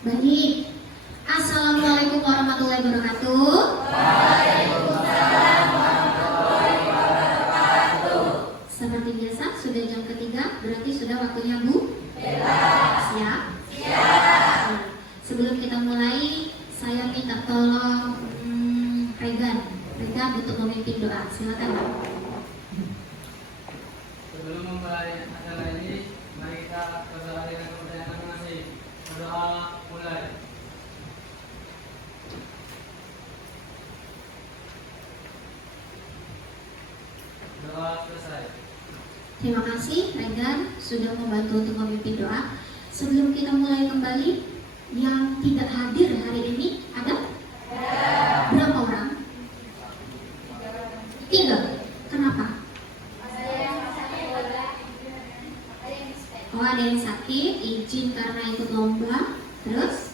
Baik. Assalamualaikum warahmatullahi wabarakatuh. Waalaikumsalam warahmatullahi wabarakatuh. Seperti biasa, sudah jam ketiga, berarti sudah waktunya Bu Bella. Siap? Siap. Nah, sebelum kita mulai, saya minta tolong Regan untuk memimpin doa. Silakan Pak. Sebelum memulai acara ini, mari kita berdoa dengan kepercayaan masing-masing. Berdoa mulai. Doa selesai. Terima kasih Regan sudah membantu untuk memimpin doa. Sebelum kita mulai kembali, yang tidak hadir hari ini ada? Berapa orang? 3. Kenapa? Oh, ada yang sakit, izin karena ikut lomba. Terus?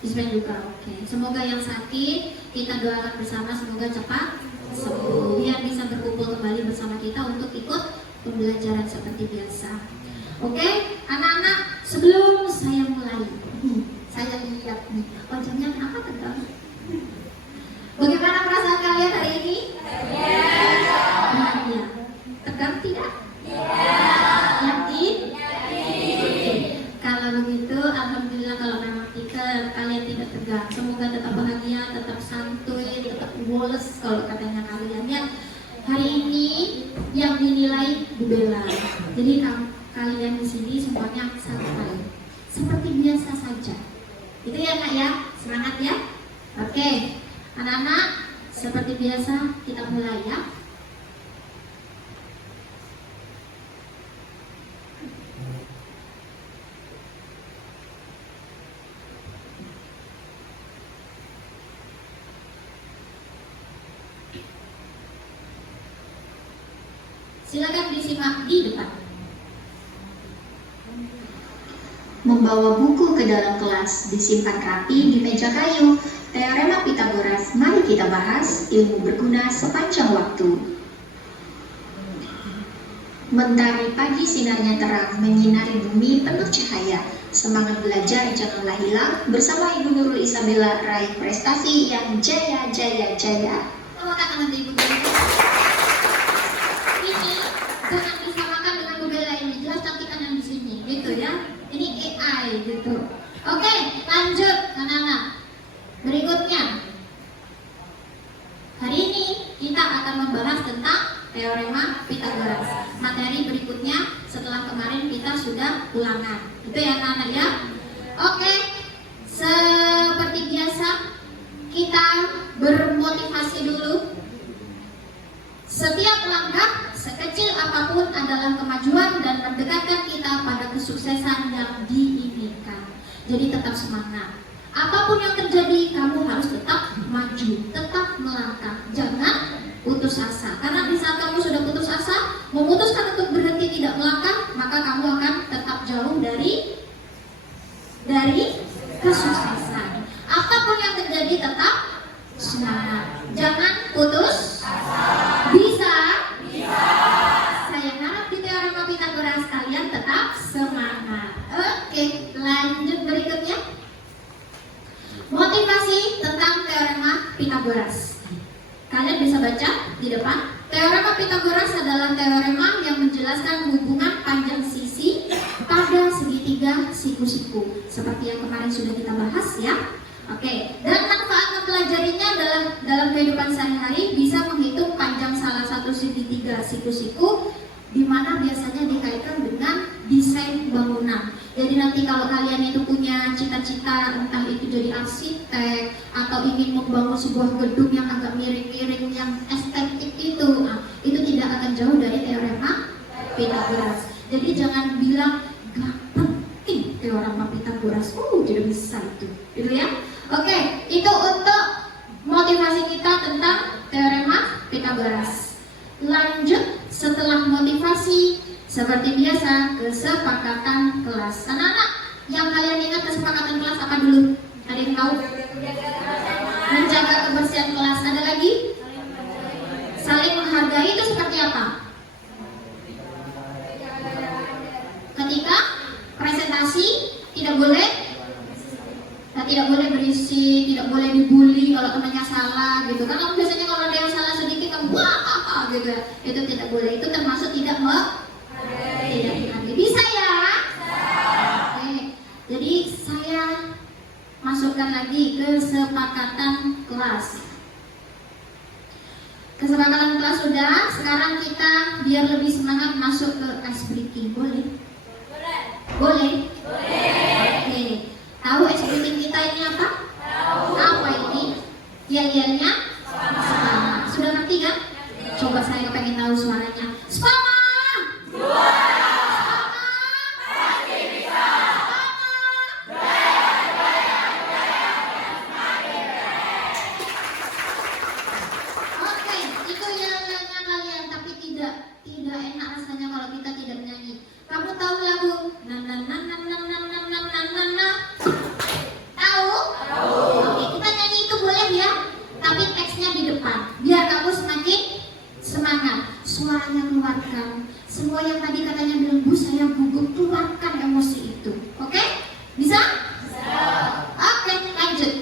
Dispen juga, oke. Semoga yang sakit kita doakan bersama, semoga cepat sembuh, biar bisa berkumpul kembali bersama kita untuk ikut pembelajaran seperti biasa. Oke, anak-anak, sebelum saya mulai, saya lihat nih, wajahnya kenapa tegang? Bagaimana perasaan kalian hari ini? Bahagia. Tegang tidak? Yakin? Oke. Kalau begitu, alhamdulillah kalau memang kalian tidak tegang. Semoga tetap bahagia, tetap santuy, tetap woles kalau katanya kalian ya. Hari ini yang dinilai Bu Bella. Jadi kalian di sini semuanya santai, seperti biasa saja. Itu ya Kak ya, semangat ya. Oke, anak-anak, seperti biasa kita mulai ya. Silakan disimak di depan. Membawa buku ke dalam kelas, disimpan rapi di meja kayu. Teorema Pitagoras, mari kita bahas, ilmu berguna sepanjang waktu. Mentari pagi sinarnya terang, menyinari bumi penuh cahaya. Semangat belajar janganlah hilang, bersama Ibu Nurul Isabella raih prestasi yang jaya jaya jaya. Tepuk tangan untuk Ibu Bella. Ini jangan disamakan dengan Bu Bella ini, jelas cantikan yang di sini, gitu ya. Ini AI gitu. Oke, lanjut anak-anak. Berikutnya, hari ini kita akan membahas tentang teorema Pitagoras. Materi berikutnya setelah kemarin kita sudah ulangan. Itu ya anak-anak ya. Oke, seperti biasa kita bermotivasi dulu. Setiap langkah sekecil apapun adalah kemajuan dan mendekatkan kita pada kesuksesan yang diinginkan. Jadi tetap semangat. Apapun yang terjadi, kamu harus tetap maju, tetap melangkah. Jangan putus asa. Karena di saat kamu sudah putus asa, memutuskan untuk berhenti tidak melangkah, maka kamu akan tetap jauh dari kesuksesan. Apapun yang terjadi, tetap semangat. Jangan putus asa. Bisa? Saya harap di teorema Pitagoras kalian tetap semangat. Oke, lanjut berikutnya. Motivasi tentang teorema Pitagoras. Kalian bisa baca di depan. Teorema Pitagoras adalah teorema yang menjelaskan hubungan panjang sisi pada segitiga siku-siku. Seperti yang kemarin sudah kita bahas ya. Oke, dan manfaat mempelajarinya adalah dalam kehidupan sehari-hari bisa menghitung panjang salah satu segitiga siku-siku, di mana biasanya dikaitkan dengan desain bangunan. Jadi nanti kalau kalian itu punya cita-cita, entah itu jadi arsitek atau ingin membangun sebuah gedung yang agak miring-miring, yang estetik itu tidak akan jauh dari teorema Pitagoras. Jadi jangan bilang gak penting teorema Pitagoras, tidak bisa itu, gitu ya. Oke, itu untuk motivasi kita tentang teorema Pitagoras. Lanjut, setelah motivasi, seperti biasa, kesepakatan kelas. Anak-anak, yang kalian ingat kesepakatan kelas apa dulu? Ada yang tahu? Menjaga kebersihan kelas. Ada lagi? Saling menghargai itu seperti apa? Ketika presentasi tidak boleh tidak boleh berisik, tidak boleh dibully kalau temannya salah gitu kan. Kamu biasanya kalau ada yang salah sedikit kamu wah gitu ya. Itu tidak boleh, itu termasuk tidak menghargai. Bisa ya? Oke. Jadi saya masukkan lagi kesepakatan kelas. Kesepakatan kelas sudah, sekarang kita biar lebih semangat masuk ke ice breaking. Boleh? Boleh? Oke. Tahu ice breaking kita ini apa? Apa ini? Iya-iyanya? Sama. Sudah ngerti kan? Coba saya pengen tahu suaranya. Spama! Tidak enak rasanya kalau kita tidak menyanyi. Kamu tahu lagu na na na na na na na na na na na? Tahu? Oke, kita nyanyi itu boleh ya, tapi teksnya di depan biar kamu semakin semangat. Suaranya keluarkan. Semua yang tadi katanya bilang Bu saya gugup, keluarkan emosi itu. Oke? Bisa? Oke, lanjut.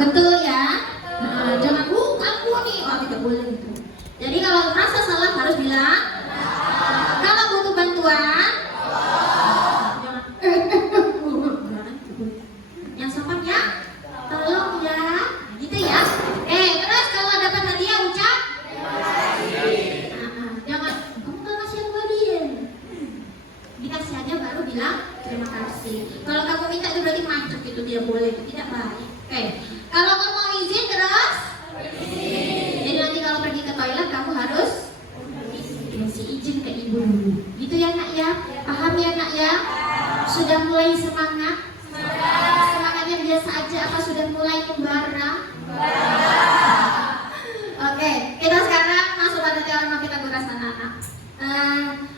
Betul ya? Nah, jangan aku nih, tidak boleh gitu. Jadi kalau merasa salah harus bilang. Kalau butuh bantuan, jangan. Yang sopannya, tolong ya, gitu ya. Terus kalau dapat hadiah ucap. Jangan, kamu nggak kasih aku hadiah. Dikasih aja baru bilang terima kasih. Kalau kamu minta itu berarti macet itu tidak boleh, itu tidak baik. Kalau kamu mau izin terus? Jadi nanti kalau pergi ke toilet kamu harus kasih izin ke ibu dulu. Gitu ya nak ya? Paham ya nak ya? Sudah mulai semangat? Semangatnya biasa aja apa sudah mulai membara? Oke, kita sekarang masuk pada teorema Pitagoras anak-anak.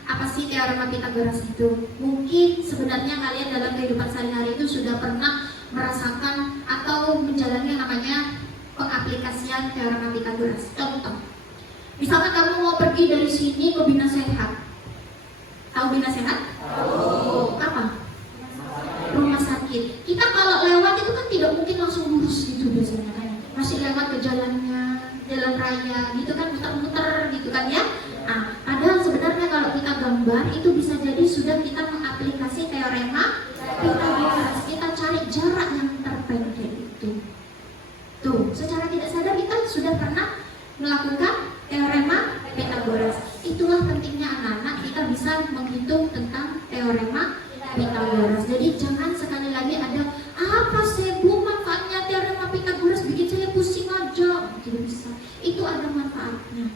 Apa sih teorema Pitagoras itu? Mungkin sebenarnya kalian dalam kehidupan sehari-hari itu sudah pernah merasakan atau menjalani yang namanya pengaplikasian teorema Pitagoras. Contoh, misalkan kamu mau pergi dari sini ke Bina Sehat. Tahu Bina Sehat? Tahu. Apa? Rumah sakit. Kita kalau lewat itu kan tidak mungkin langsung lurus gitu biasanya kan. Masih lewat ke jalannya, jalan raya gitu kan, muter-muter gitu kan ya. Nah, padahal sebenarnya kalau kita gambar itu bisa jadi sudah kita mengaplikasi teorema Pitagoras. Kita cari jarak yang terpendek itu. Tuh, secara tidak sadar kita sudah pernah melakukan teorema Pitagoras. Itulah pentingnya anak-anak kita bisa menghitung tentang teorema Pitagoras. Jadi jangan sekali lagi ada apa sih Bu manfaatnya teorema Pitagoras bikin saya pusing aja. Tidak bisa. Itu ada manfaatnya.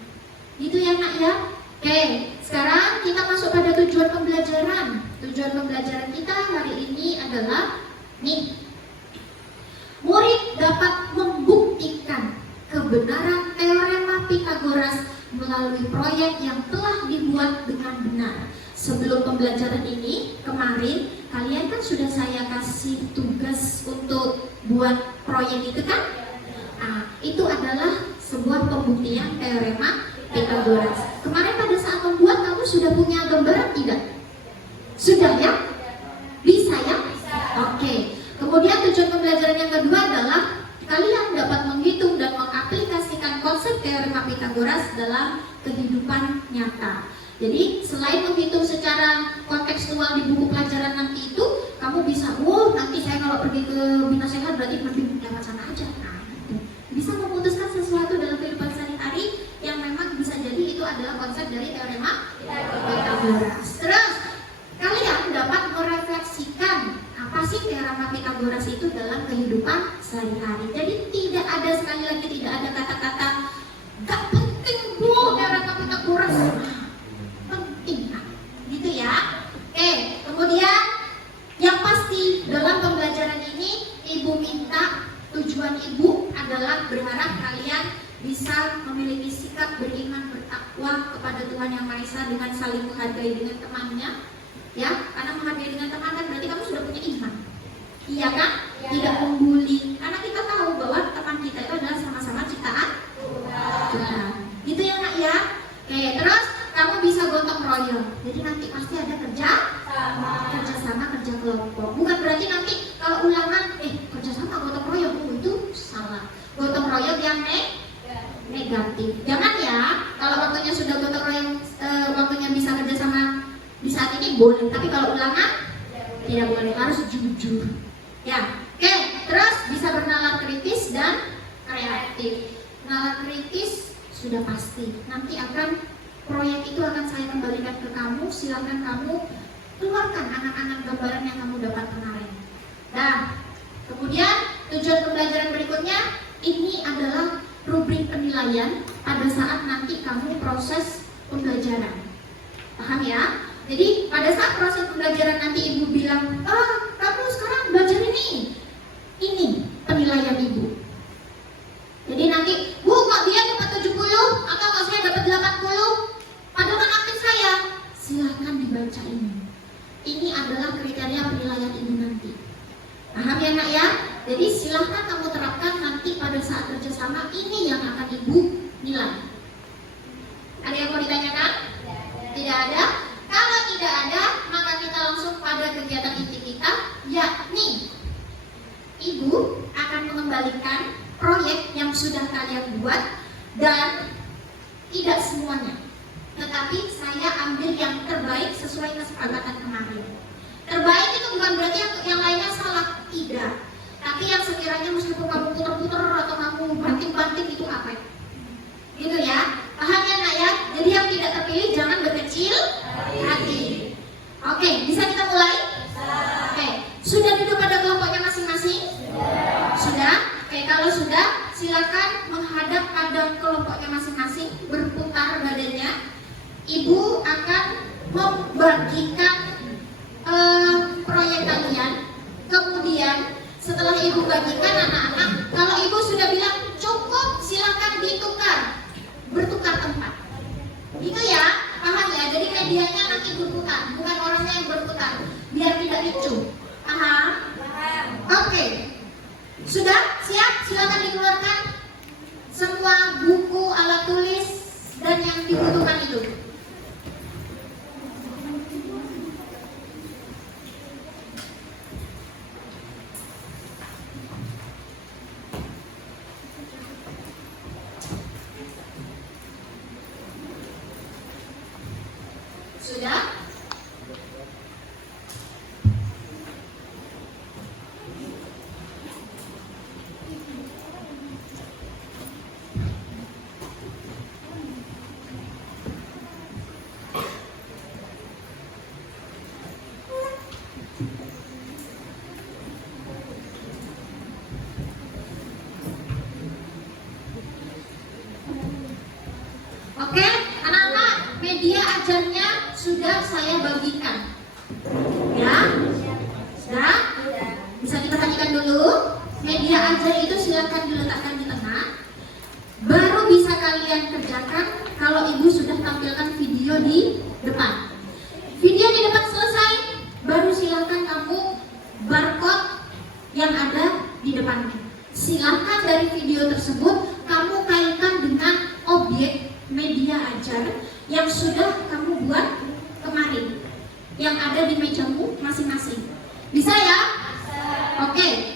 Gitu ya nak ya. Oke, sekarang kita masuk pada tujuan pembelajaran. Tujuan pembelajaran kita hari ini adalah nih, murid dapat membuka kebenaran teorema Pythagoras melalui proyek yang telah dibuat dengan benar. Sebelum pembelajaran ini, kemarin kalian kan sudah saya kasih tugas untuk buat proyek itu kan? Itu adalah sebuah pembuktian teorema Pythagoras. Kemarin pada saat membuat kamu sudah punya gambaran tidak? Sudah ya? Bisa ya? Oke. Kemudian tujuan pembelajaran yang kedua adalah kalian dapat menghitung dan mengaplikasikan konsep teorema Pythagoras dalam kehidupan nyata. Jadi selain menghitung secara kontekstual di buku pelajaran nanti itu, kamu bisa, nanti saya kalau pergi ke Bina Sehat berarti lebih lewat sana aja. Bisa memutuskan sesuatu dalam kehidupan sehari-hari yang memang bisa jadi itu adalah konsep dari teorema Pythagoras. Terus kalian dapat merefleksikan apa sih teorema Pythagoras itu dalam kehidupan sehari-hari. Jadi tidak ada, sekali lagi tidak ada kata-kata gak penting bu teorema Pythagoras, penting gitu ya. Oke, kemudian yang pasti dalam pembelajaran ini ibu minta, tujuan ibu adalah berharap kalian bisa memiliki sikap beriman bertakwa kepada Tuhan Yang Maha Esa dengan saling menghargai dengan temannya, ya. Karena menghargai dengan teman kan berarti kamu sudah punya iman, iya kan? Ya. Tidak membuli, karena kita tahu bahwa teman kita itu adalah sama-sama ciptaan Tuhan. Gitu ya nak ya. Oke, terus kamu bisa gotong royong. Jadi nanti pasti ada kerja sama, kerja kelompok. Bukan berarti nanti kalau ulangan kerja sama gotong royong, itu salah. Gotong royong yang negatif. Jangan ya. Kalau waktunya sudah gotong royong, waktunya bisa kerja sama di saat ini boleh. Tapi kalau ulangan tidak boleh, harus jujur. Ya. Oke, terus bisa bernalar kritis dan kreatif. Nalar kritis sudah pasti. Nanti proyek itu akan saya kembalikan ke kamu. Silakan kamu keluarkan angan-angan gambaran yang kamu dapat kemarin. Nah, kemudian tujuan pembelajaran berikutnya ini adalah rubrik penilaian pada saat nanti kamu proses pembelajaran. Paham ya? Jadi pada saat proses pembelajaran nanti ibu bilang, kamu sekarang belajar ini penilaian ibu. Jadi nanti, bu kok dia dapat 70 atau kok saya dapat 80? Padahal kan aktif saya. Silakan dibaca ini. Ini adalah kriteria penilaian ibu nanti. Paham ya nak ya? Jadi silahkan kamu terapkan nanti pada saat kerjasama, ini yang akan ibu nilai. Ada yang mau ditanyakan? Tidak ada? Kalau tidak ada, maka kita langsung pada kegiatan inti kita, yakni ibu akan mengembalikan proyek yang sudah kalian buat, dan tidak semuanya, tetapi saya ambil yang terbaik sesuai kesepakatan kemarin. Terbaik itu bukan berarti yang lainnya salah, tidak. Tapi yang sekiranya meskipun kamu puter-puter atau kamu banting-banting itu apa? Gitu ya, paham ya nak ya? Jadi yang tidak terpilih jangan berkecil hati. Oke, bisa kita mulai? Oke, sudah duduk pada kelompoknya masing-masing? Sudah? Oke, kalau sudah, silakan menghadap pada kelompoknya masing-masing, berputar badannya. Ibu akan membagikan proyek kalian. Kemudian setelah ibu bagikan anak-anak, kalau ibu sudah bilang cukup, silakan ditukar, bertukar tempat. Itu ya, paham ya? Jadi medianya nanti berputar, bukan orangnya yang berputar, biar tidak ricuh. Paham? Oke. Sudah? Siap? Silakan dikeluarkan semua buku, alat tulis, dan yang dibutuhkan itu. Sudah? Oke, anak-anak, media ajarnya sudah saya bagikan. Ya? Sudah? Bisa diperhatikan dulu. Media ajar itu silakan diletakkan di tengah. baru bisa kalian kerjakan kalau ibu sudah tampilkan video di depan. Video di depan selesai, baru silakan kamu barcode yang ada di depannya. Silakan dari video tersebut kamu kaitkan dengan objek media ajar yang sudah kamu buat kemarin, yang ada di mejamu masing-masing. Bisa ya? Oke.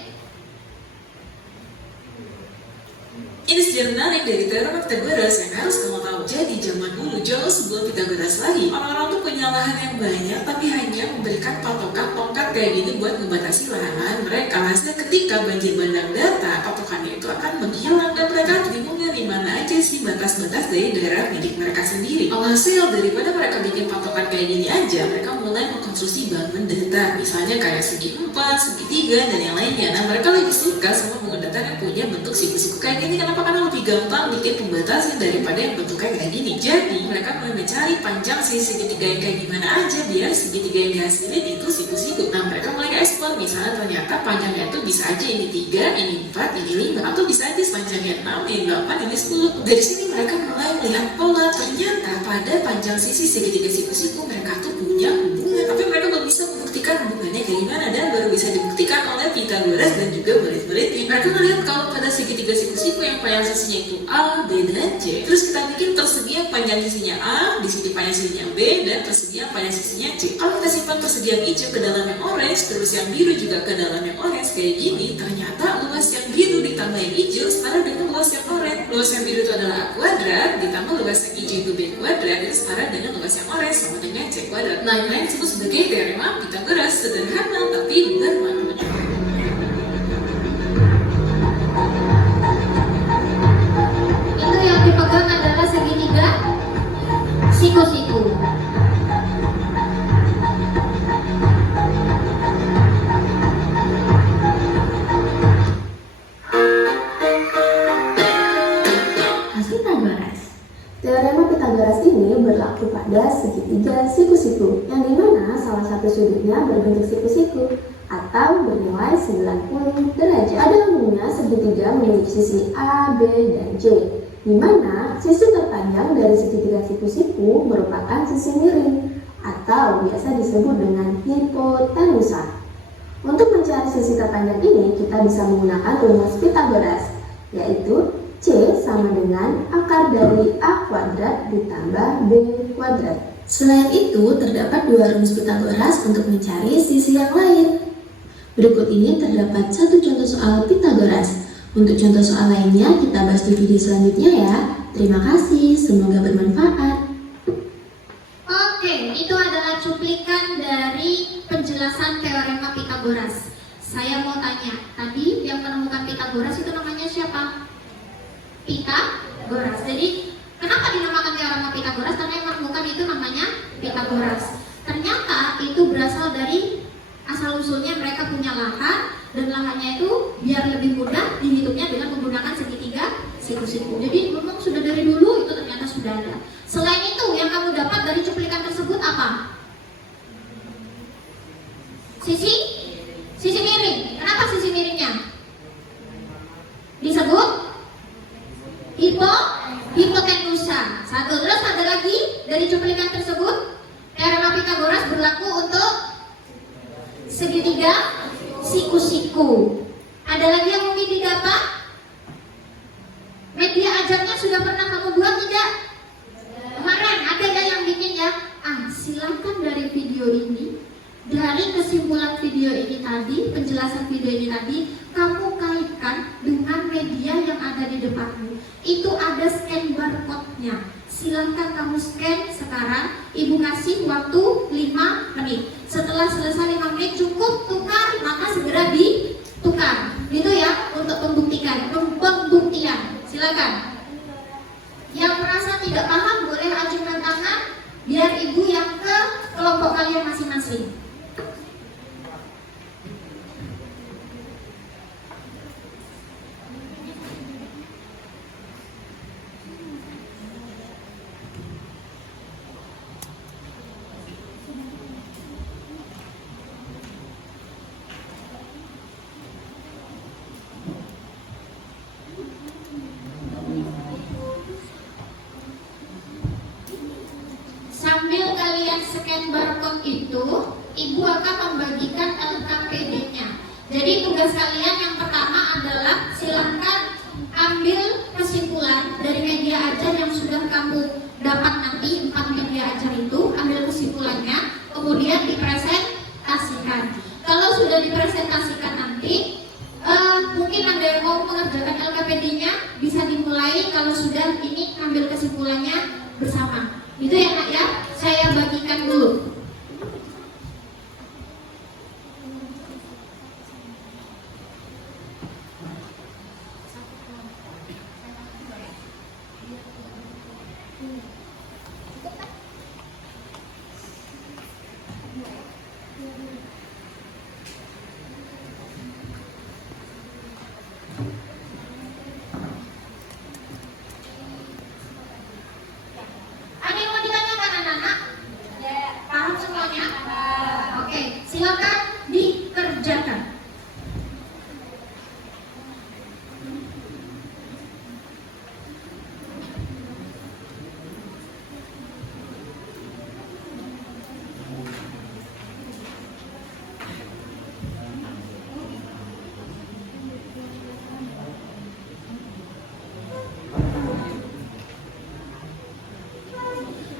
Ini sejarah menarik dari teorema Pitagoras yang harus kamu tahu. Jadi zaman dulu jauh sebelum Pitagoras lagi, orang-orang tuh punya lahan yang banyak tapi hanya memberikan patokan tongkat kayak gini buat membatasi lahan mereka. Hasilnya ketika banjir bandang datang, patokannya itu akan menghilang dan mereka bingungnya di mana aja sih batas-batas dari daerah milik mereka sendiri. Alhasil daripada mereka bikin patokan kayak gini aja, mereka mulai mengkonstruksi bangunan datar, misalnya kayak segi 4, segi 3 dan yang lainnya. Nah mereka lebih suka sama bangunan datar yang punya bentuk siku-siku kayak gini. Kenapa? Karena lebih gampang bikin pembatasnya daripada yang bentuknya kayak gini. Jadi mereka mulai mencari panjang segitiga yang kayak gimana aja biar segitiga yang dihasilin itu siku-siku. Nah mereka mulai eksplor, misalnya ternyata panjangnya itu bisa aja ini 3, ini 4, ini 5, atau bisa aja sepanjangnya 6, ini 8, ini 10. Dari sini mereka mulai melihat pola. Ternyata pada panjang sisi segitiga siku-siku mereka tuh punya hubungan, tapi mereka belum bisa membuktikan hubungannya kayak gimana, dan baru bisa dibuktikan oleh Pitagoras dan juga murid-muridnya. Mereka melihat kalau pada segitiga siku-siku yang panjang sisinya itu A, B, dan C, terus kita bikin persegi yang panjang sisinya A, di sini panjang sisinya B, dan persegi yang panjang sisinya C. Kalau kita simpan persegi yang hijau ke dalam yang orange, terus yang biru juga ke dalam yang orange kayak gini, ternyata luas yang biru ditambah yang hijau setara dengan luas yang orange. Luas yang biru itu adalah A kuadrat, ditambah luas yang hijau itu B kuadrat, itu setara dengan luas yang orange sama dengan C kuadrat. Nah yang lain disebut sebagai teorema Pitagoras. Sederhana tapi bermakna. Itu yang dipegang adalah segitiga siku-siku. Pitagoras. Teorema Pitagoras ini berlaku pada segitiga siku-siku, yang dimana salah satu sudutnya berbentuk siku-siku atau bernilai 90 derajat. Pada umumnya segitiga memiliki sisi A, B, dan C, di mana sisi terpanjang dari segitiga siku-siku merupakan sisi miring atau biasa disebut dengan hipotenusa. Untuk mencari sisi terpanjang ini, kita bisa menggunakan rumus Pitagoras, yaitu C sama dengan akar dari A kuadrat ditambah B kuadrat. Selain itu, terdapat dua rumus Pitagoras untuk mencari sisi yang lain. Berikut ini terdapat satu contoh soal Pitagoras. Untuk contoh soal lainnya, kita bahas di video selanjutnya ya. Terima kasih, semoga bermanfaat. Oke, itu adalah cuplikan dari penjelasan teorema Pitagoras. Saya mau tanya, tadi yang menemukan Pitagoras itu namanya siapa? Pitagoras. Jadi kenapa dinamakan teorema Pitagoras? Karena yang menemukan itu namanya Pitagoras. Ternyata itu berasal dari asal-usulnya mereka punya lahan, dan lahannya itu biar lebih mudah dihitungnya dengan menggunakan segitiga siku-siku. Jadi memang sudah dari dulu itu ternyata sudah ada. Selain itu yang kamu dapat dari cuplikan tersebut apa? Sisi miring. Kenapa sisi miringnya disebut hipotenusa? Satu. Terus ada lagi dari cuplikan tersebut, teorema Pitagoras berlaku untuk segitiga siku-siku. Ada lagi yang mungkin didapat? Media ajarnya sudah pernah kamu buat tidak? Kemarin ada yang bikin ya? Silakan dari video ini, dari kesimpulan video ini tadi, penjelasan video ini tadi, kamu kaitkan dengan media yang ada di depanmu. Itu ada scan barcode-nya. Silahkan kamu scan sekarang. Ibu kasih waktu 5 menit. Setelah selesai 5 menit cukup tukar, maka segera ditukar. Gitu ya, untuk pembuktian. Silakan. Yang merasa tidak paham boleh acungkan tangan, biar ibu yang ke kelompok kalian masing-masing. Ibu akan membagikan LKPD-nya. Jadi tugas kalian yang pertama adalah silakan ambil kesimpulan dari media ajar yang sudah kamu dapat nanti, 4 media ajar itu, ambil kesimpulannya, kemudian dipresentasikan. Kalau sudah dipresentasikan nanti, mungkin ada yang mau mengerjakan LKPD-nya, bisa dimulai kalau sudah ini ambil kesimpulannya bersama. Itu ya Nak ya, saya bagikan dulu. Ada yang mau ditanyakan anak-anak? Paham semuanya? Oke, silakan dikerjakan.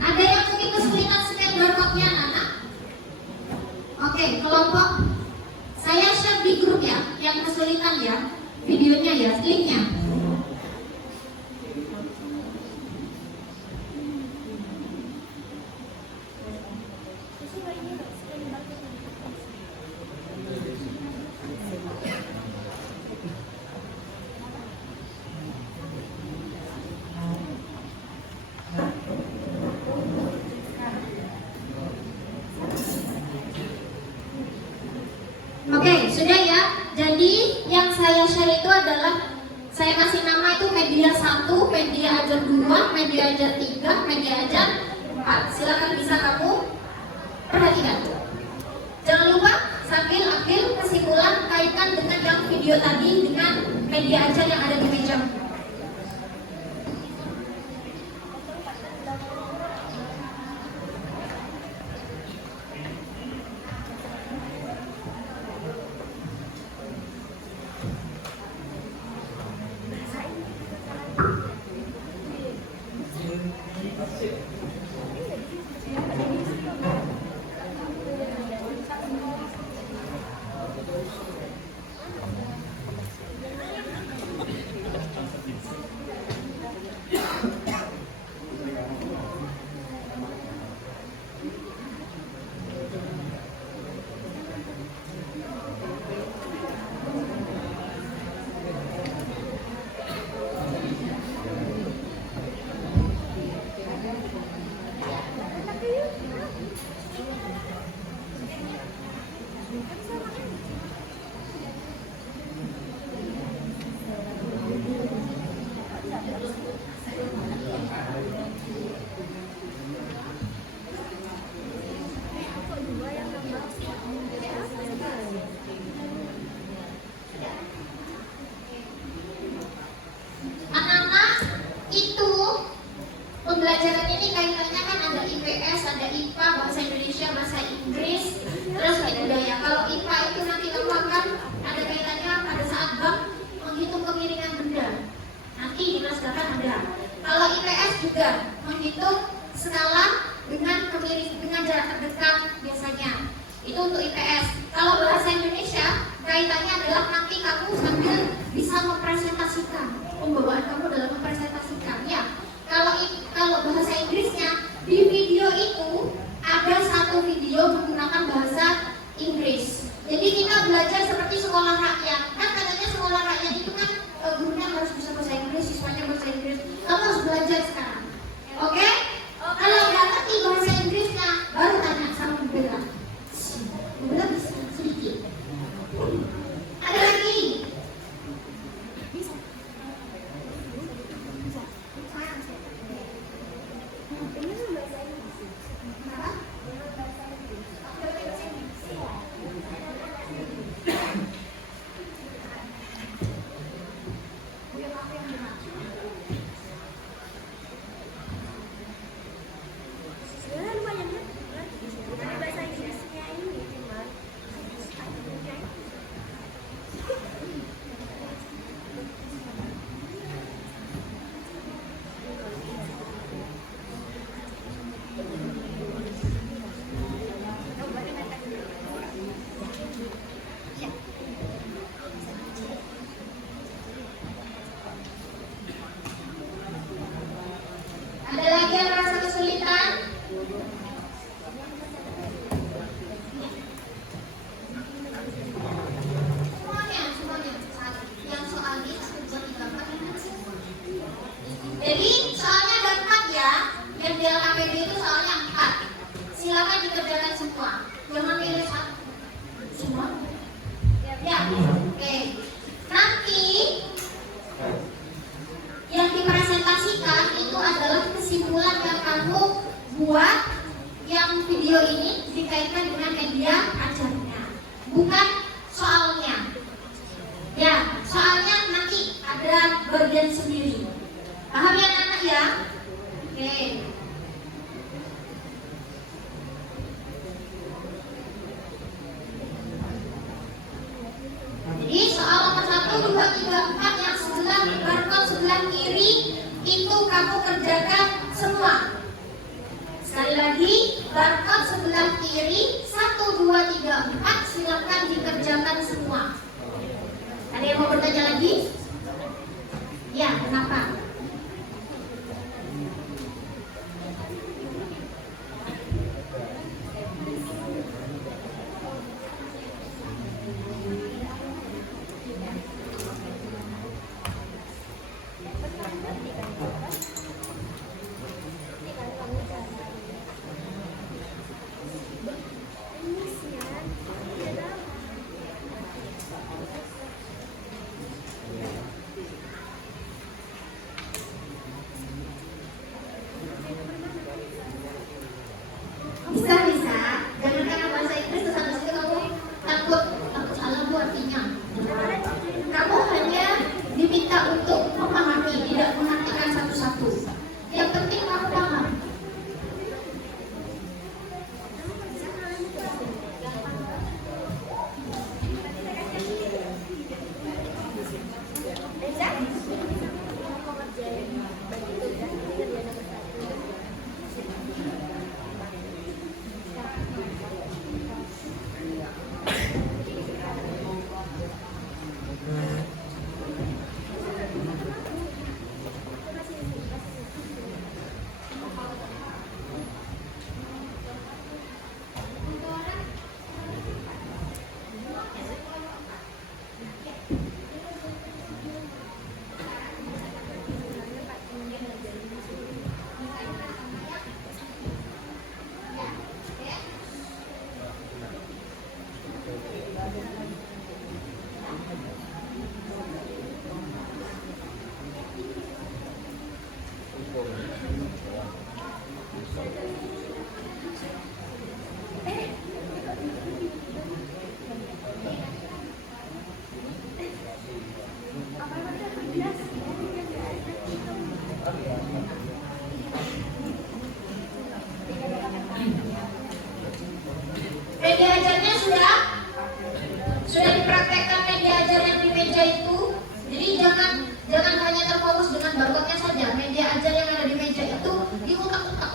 Ada yang mungkin kesulitan scan barcode-nya anak-anak? Oke, kelompok saya share di grup ya, yang kesulitan ya, videonya ya, linknya. Oke, sudah ya. Jadi yang saya share itu adalah saya kasih nama itu media 1, media ajar 2, media ajar 3, media ajar 4. Silakan bisa kamu perhatikan. Jangan lupa sambil ambil kesimpulan kaitkan dengan yang video tadi dengan media ajar yang ada di meja. Anak-anak, itu pembelajaran ini kaitannya kan ada IPS, ada IPA, bahasa Indonesia, bahasa Inggris, terus budaya. Kalau IPA itu nanti kamu akan ada kaitannya pada saat bab menghitung kemiringan benda. Nanti di kelas 8 ada. Kalau IPS juga menghitung skala dengan jarak terdekat biasanya. Itu untuk IPS. Kalau bahasa Indonesia kaitannya adalah nanti kamu sambil bisa mempresentasikan pembawaan kamu dalam mempresentasikan ya. Kalau bahasa Inggrisnya di video itu ada satu video menggunakan bahasa Inggris. Jadi kita belajar seperti sekolah rakyat. Kan katanya sekolah rakyat itu kan gurunya harus bisa bahasa Inggris, siswanya bahasa Inggris. Kamu harus belajar sekarang. Oke? Kalau nggak ngerti bahasa Inggrisnya, baru tanya sama Bu Bella. Bu Bella bisa sedikit. Ada lagi? Jadi soalnya ada 4 ya. Yang di LKPD itu soalnya 4. Silakan dikerjakan semua. Jangan milih satu. Semua. Ya, oke. Nanti yang dipresentasikan itu adalah kesimpulan yang kamu buat, yang video ini dikaitkan dengan media ajarnya, bukan soalnya. Ya, soalnya nanti ada bagian sendiri. Paham ya anak ya? Oke. Jadi soal nomor 1, 2, 3, 4 yang sebelah barcode sebelah kiri itu kamu kerjakan semua. Sekali lagi, barcode sebelah kiri 1, 2, 3, 4 silakan dikerjakan semua. Ada yang mau bertanya lagi? Ya, kenapa? Bisa. Jangan karena bahasa Inggris terus habis itu kamu takut salah bu artinya. Kamu hanya diminta untuk memahami, tidak mengartikan satu-satu. Yang penting kamu paham. Media ajarnya sudah dipraktekkan media ajar yang di meja itu. Jadi jangan hanya terfokus dengan barcode-nya saja. Media ajar yang ada di meja itu diutak-utak.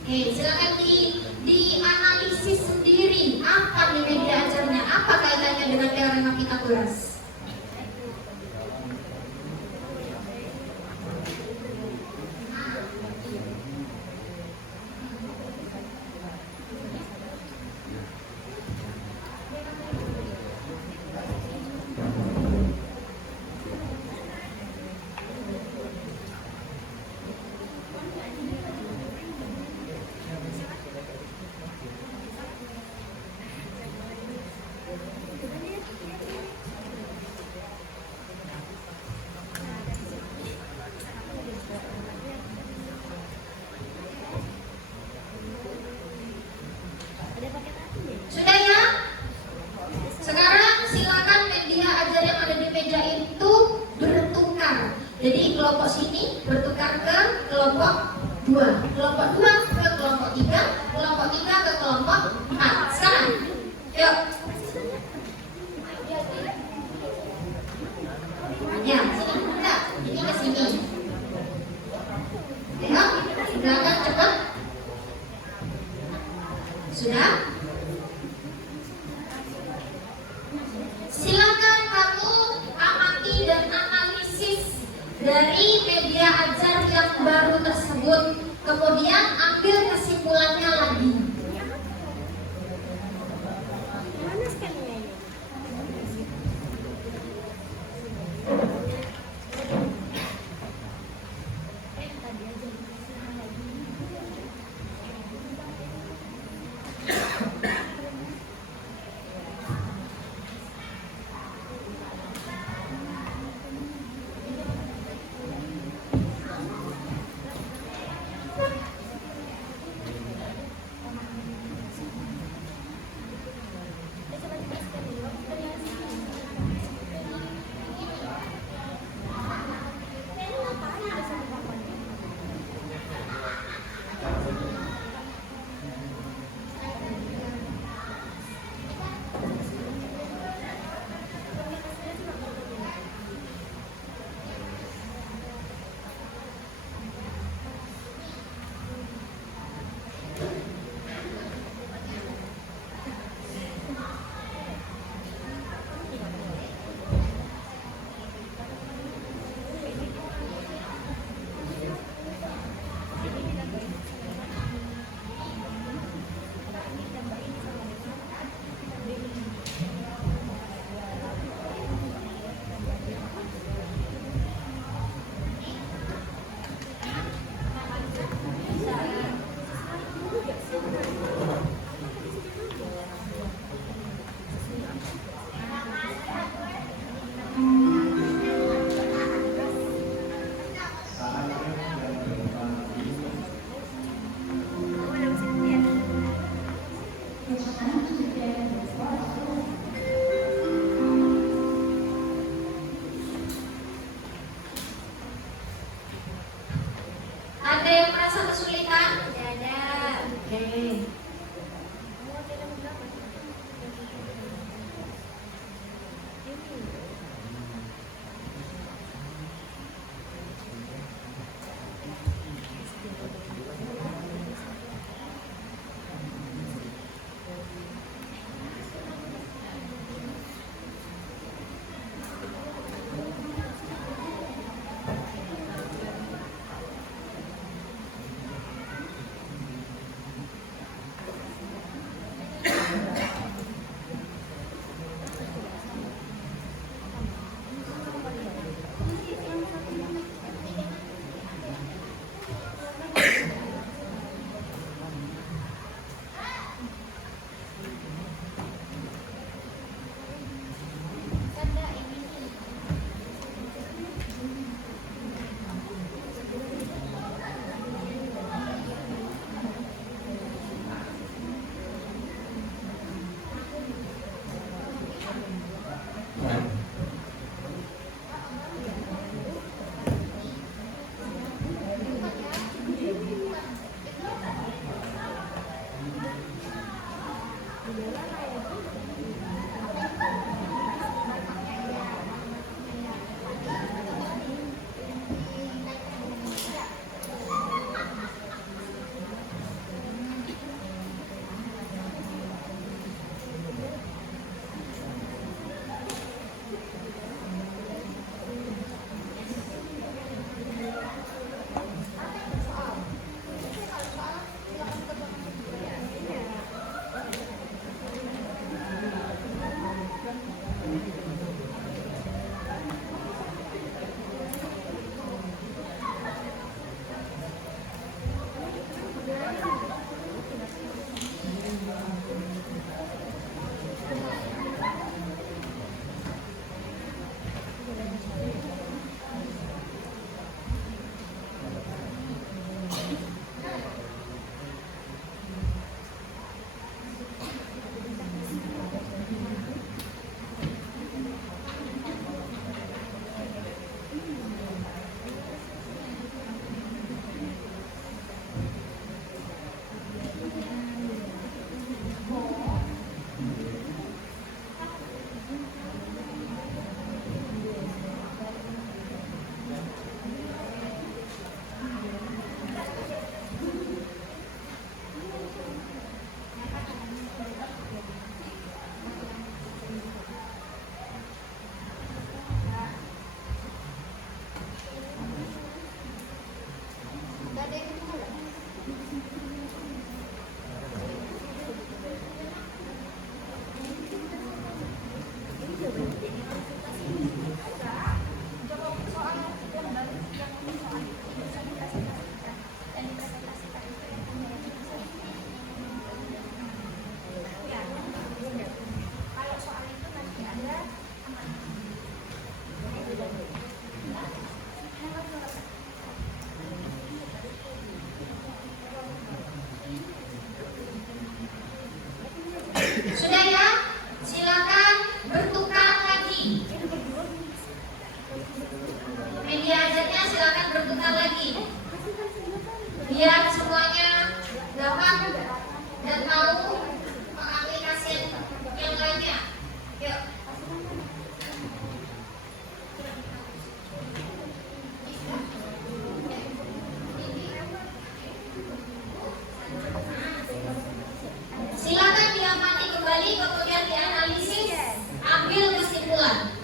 Oke, silakan dianalisis sendiri apa di media ajarnya, apa kaitannya dengan teorema Pythagoras. Sudah ya? Sekarang silakan media ajar yang ada di meja itu bertukar. Jadi kelompok sini bertukar ke kelompok 2, kelompok 2 ke kelompok 3, kelompok 3 ke kelompok 4. Sekarang, yuk. Ya, sini enggak, ini ke sini. Yuk, belakang cepat. Sudah? Silakan kamu amati dan analisis dari media ajar yang baru tersebut. Kemudian kebetulan.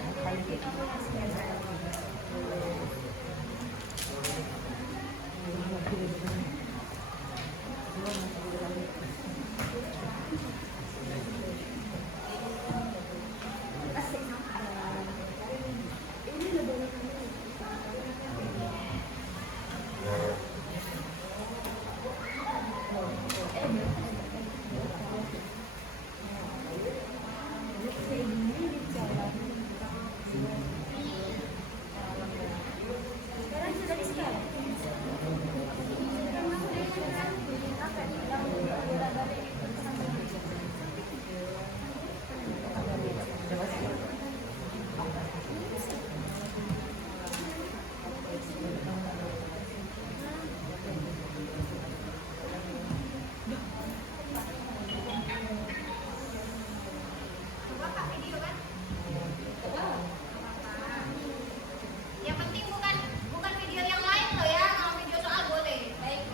Yang penting bukan video yang lain loh ya. Kalau video soal boleh. Baik.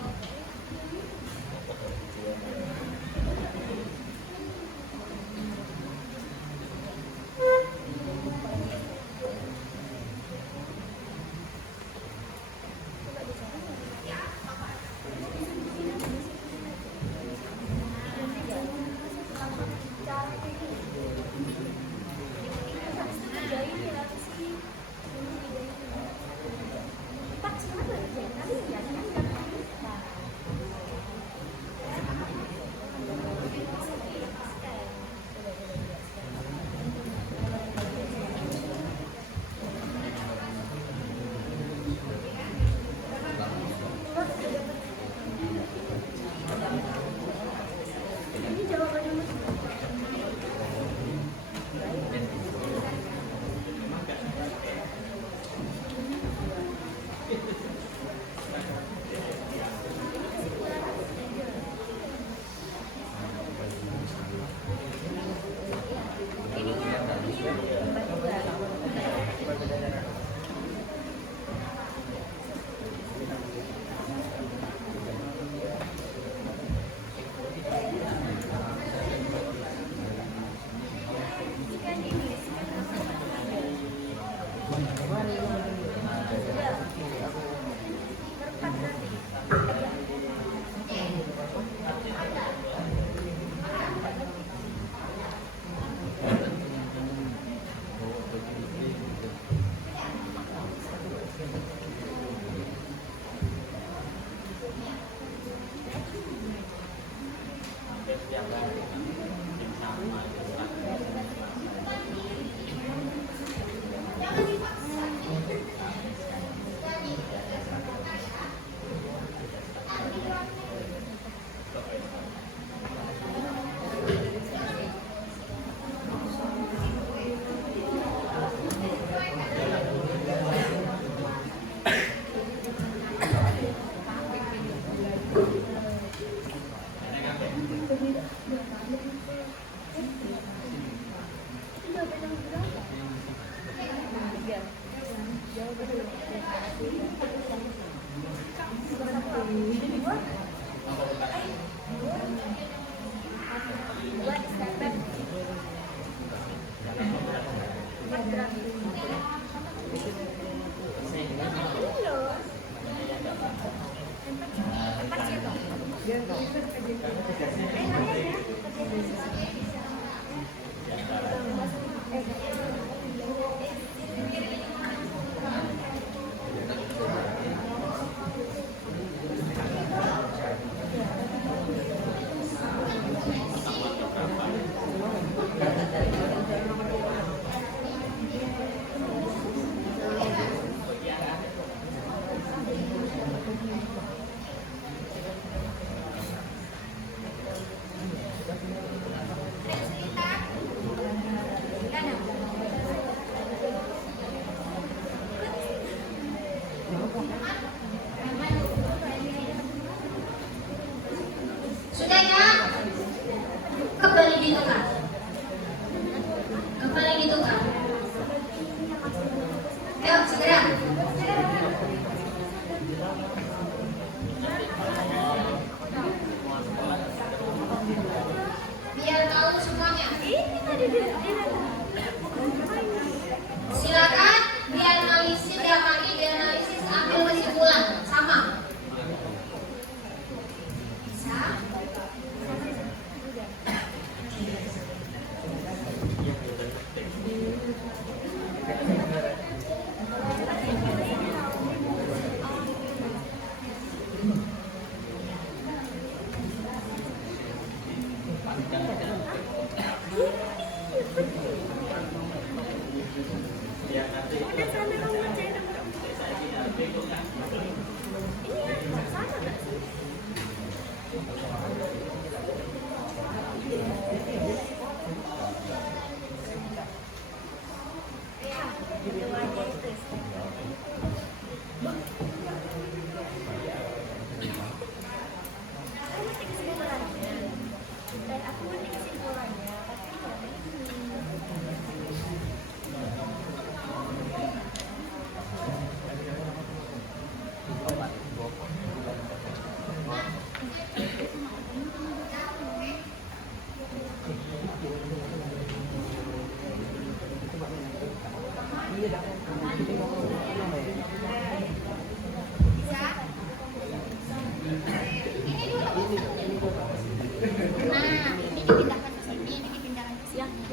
Biar tahu semuanya. Ini tadi dia.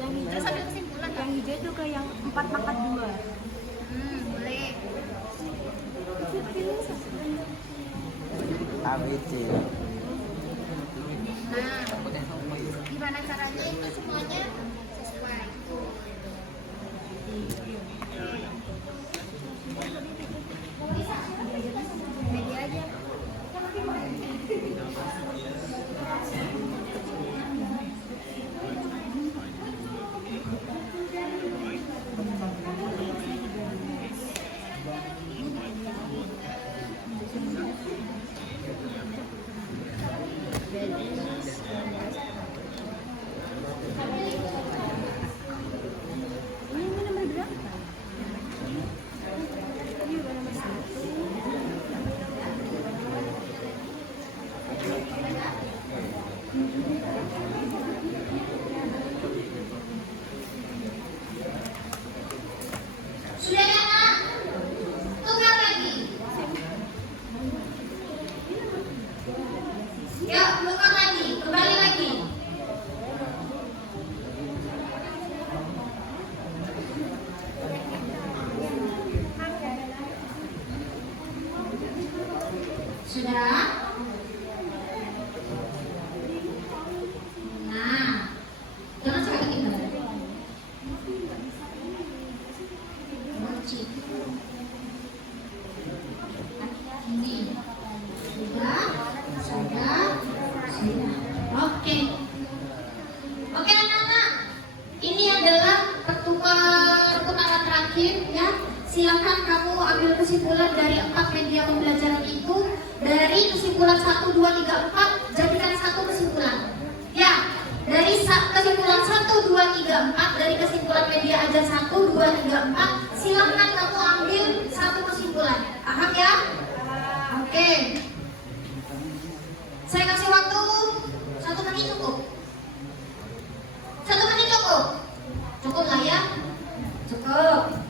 Yang hijau Terus ada kesimpulan yang hijau itu ke yang 4 pangkat 2. Boleh. ABC. Nah, gimana caranya itu semuanya sesuai? Bisa media aja. Sudah ya, Nak? Tukar lagi. Yuk, tukar lagi. Kembali lagi. Sudah? Nah, jangan sampai ketinggalan. Ini sudah. Oke, anak-anak. Ini adalah pertukaran terakhir ya. Silakan kamu ambil kesimpulan dari 4 media pembelajaran itu. Dari kesimpulan 1, 2, 3, 4, jadikan satu kesimpulan. Ya, dari kesimpulan 1, 2, 3, 4, dari kesimpulan media aja 1, 2, 3, 4, silakan kamu ambil satu kesimpulan. Paham ya? Oke. Saya kasih waktu 1 menit cukup. 1 menit cukup. Cukup lah ya. Cukup.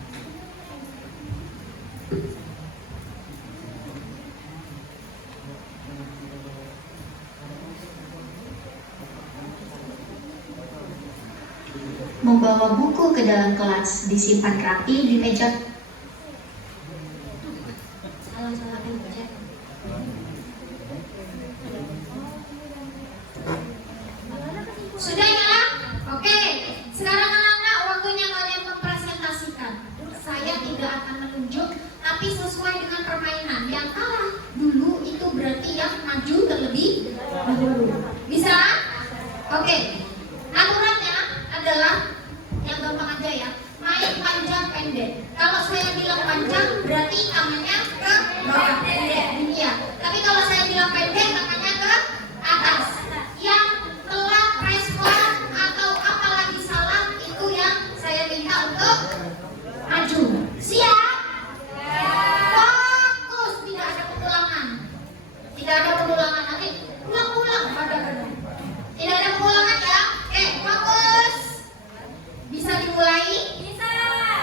Membawa buku ke dalam kelas, disimpan rapi di meja. Salah meja. Sudah ya? Oke. Sekarang anak-anak waktunya kalian mempresentasikan. Saya tidak akan menunjuk, tapi sesuai dengan permainan. Yang kalah dulu itu berarti yang maju terlebih dahulu. Bisa? Oke. Aturannya adalah yang gampang aja ya. Main panjang pendek. Kalau saya bilang panjang berarti tangannya ke bawah pendek. Iya. Tapi kalau saya bilang pendek tangannya ke atas. Yang telat respon atau apalagi salah itu yang saya minta untuk maju. Siap? Fokus, tidak ada pengulangan. Tidak ada pengulangan nanti ulang-ulang pada kadang. Tidak ada pengulangan ya. Oke, fokus. Bisa dimulai? Bisa.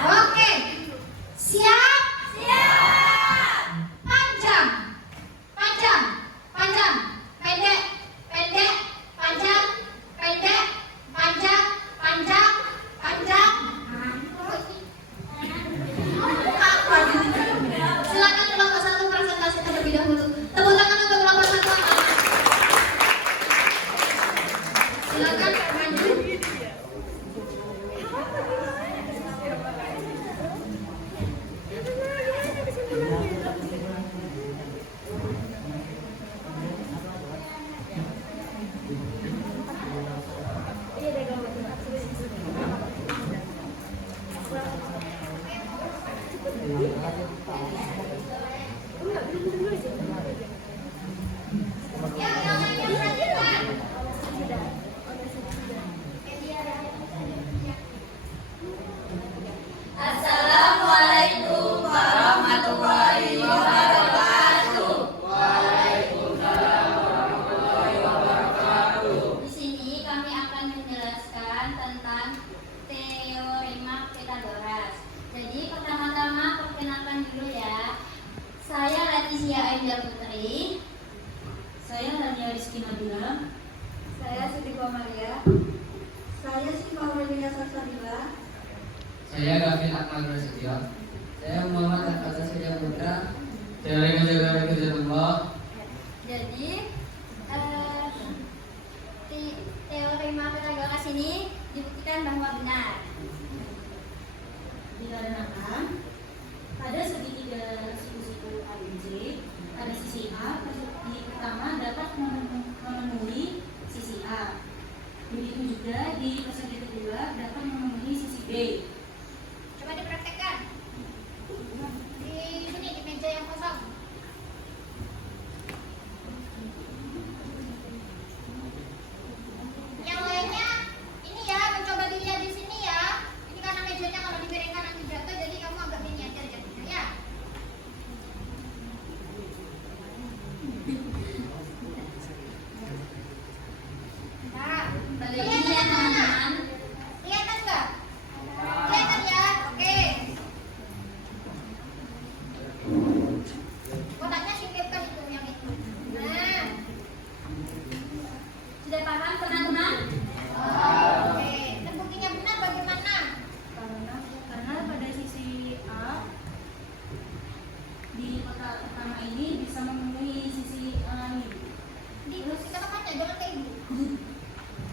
Oke. Siap? Siap. Panjang. Panjang. Panjang. Pendek. Pendek. Panjang. Pendek. Panjang. Panjang. Panjang. Apa ini? Silakan kelompok 1 presentasi terlebih dahulu. Tepuk tangan untuk kelompok 1. Silakan maju. Assalamualaikum warahmatullahi wabarakatuh. Di sini kami akan menjelaskan tentang teorema Pythagoras. Jadi pertama-tama perkenalkan dulu ya. Saya Leticia Ainda Putri. Saya Rania Rizky Madura. Saya Siti Maria. Saya Siva Nurina Salsabila. Saya Gavin Akmal Prasetyo. Saya Muhammad Al-Fatah Sedia Putra. Teori menjaga Hidayatullah. Jadi teorema Pythagoras ini dibuktikan bahwa benar. Dikarenakan pada segitiga siku-siku ABC, pada sisi A, persegi pertama dapat memenuhi sisi A. Begitu juga di persegi kedua dapat memenuhi sisi B. Coba dipraktekkan. Di sini di meja yang kosong. Yang lainnya ini ya mencoba dilihat di sini ya. Ini karena mejanya kalau dimiringkan nanti jatuh, jadi kamu agak gini aja jatuhnya ya. Nah, kelihatan ya teman-teman? Kelihatan nggak? Kelihatan ya? Oke. Kotaknya singkirkan itu yang itu. Nah, sudah paham teman-teman? Oke. Dan buktinya benar bagaimana? Karena pada sisi A di kotak pertama ini bisa memenuhi sisi A ini. Terus kita makanya jangan kayak gitu.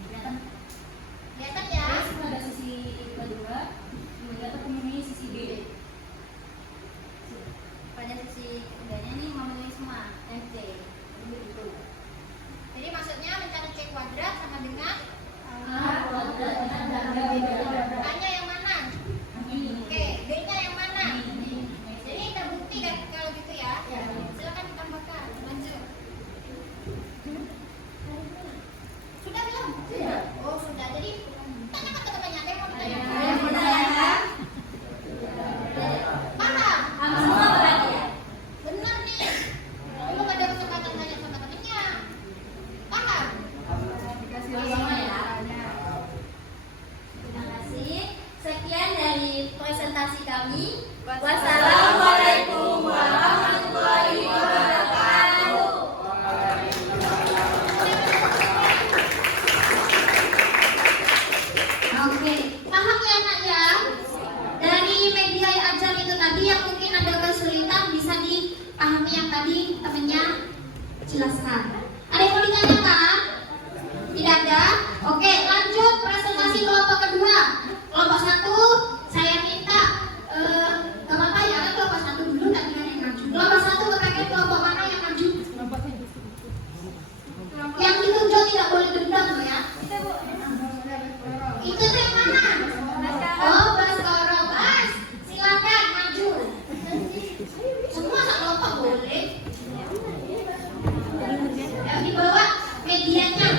Kelihatan? Kelihatan ya? Terus pada sisi kedua dapat memenuhi sisi B. Pada sisi ketiganya nih memenuhi semua MC. Begitu. Jadi maksudnya mencari C kuadrat sama dengan A kuadrat. A-nya yang mana? Oke, B-nya yang mana? Jadi terbukti kan kalau gitu ya? Silakan ditambahkan. Lanjut. Sudah belum? Sudah. Oh sudah. Jadi tanyakan ke temannya. Ada yang mau ditanyakan? Paham? Semua berarti ya? Benar nih. Belum ada kesempatan tanya sama temannya. Paham? Sama ya. Terima kasih. Sekian dari presentasi kami. Wassalamualaikum warahmatullahi wabarakatuh. Oke, paham ya anak ya? Dari media yang ajar itu tadi yang mungkin ada kesulitan bisa dipahami yang tadi temennya jelaskan. Ada yang mau ditanyakan? Tidak ada? Oke, lanjut presentasi kelompok kedua. Kelompok satu, saya minta gak apa-apa ya, kan kelompok satu dulu tadi kan yang maju. Kelompok satu kepengen kelompok mana yang maju? Yang ditunjuk tidak boleh dendam loh ya. Itu tuh yang mana? Oh, Baskoro, Bas. Silakan maju. Semua satu kelompok boleh. Yang dibawa medianya.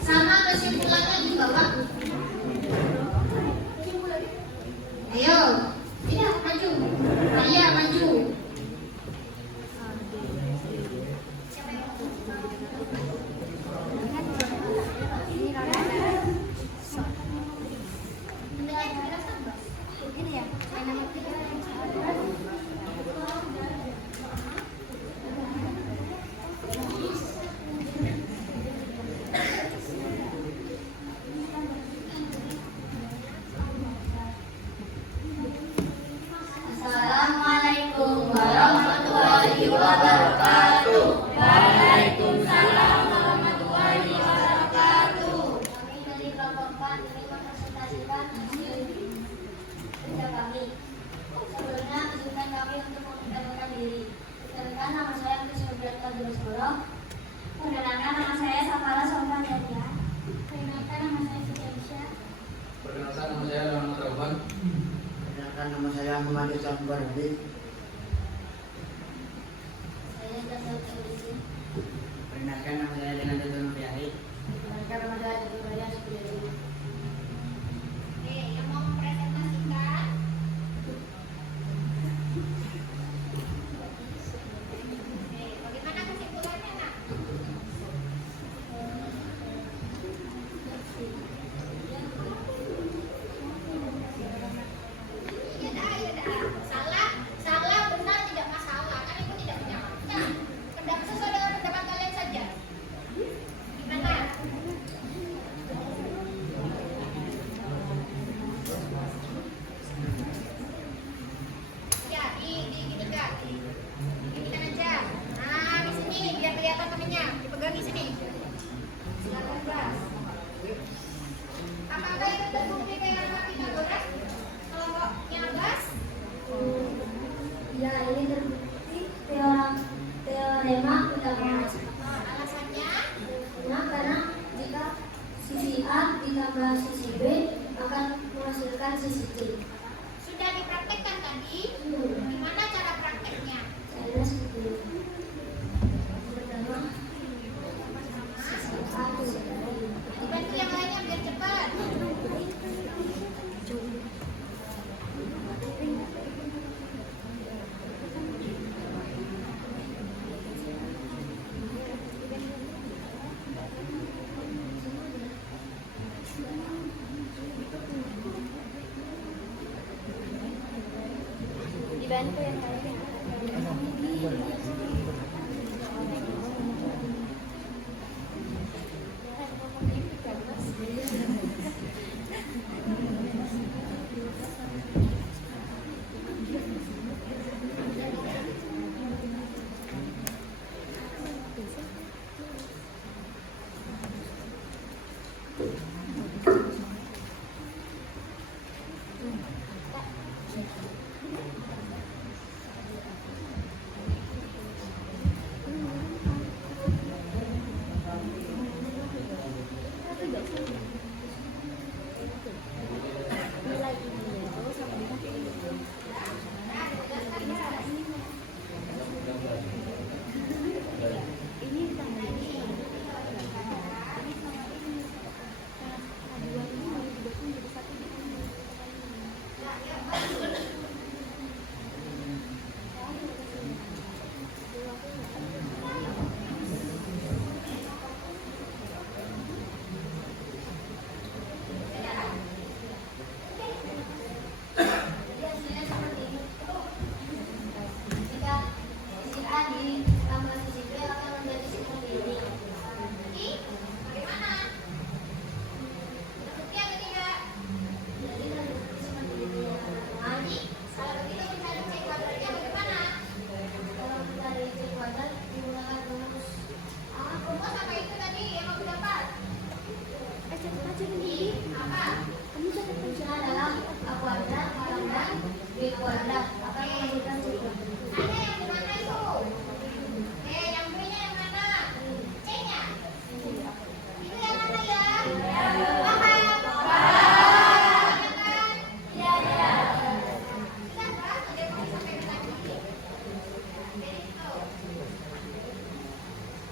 Sama kesimpulannya dibawa. Ayo, tidak maju. Saya maju. Ini ya. Assalamualaikum warahmatullahi wabarakatuh. Waalaikumsalam warahmatullahi wabarakatuh. Kami dari kelompok 4 ingin mempresentasikan hasil kerja kami. Sebelumnya izinkan kami untuk memperkenalkan diri. Perkenalkan, nama saya Priscilia Baskoro. Perkenalkan, nama saya Safara Sopan Jaya. Perkenalkan, nama saya Siti Aisyah. Perkenalkan nama saya Rahmat Roban. Perkenalkan, nama saya Muhammad Islam Bardi. Saya Dasar Televisi. Perkenalkan, nama saya dengan Dudun Fiari. Perkenalkan, nama saya Dudun Raya Sukudari. Oke, yang mau mempresentasikan bagaimana kesimpulannya, Nak? Iya dah. Salah ditambah sisi B akan menghasilkan sisi C. Sudah dipraktekkan tadi? Gimana cara prakteknya? Caranya seperti ini. Pertama, sisi A disebut. Dibantu yang lainnya biar cepat. Dibantu yang lainnya.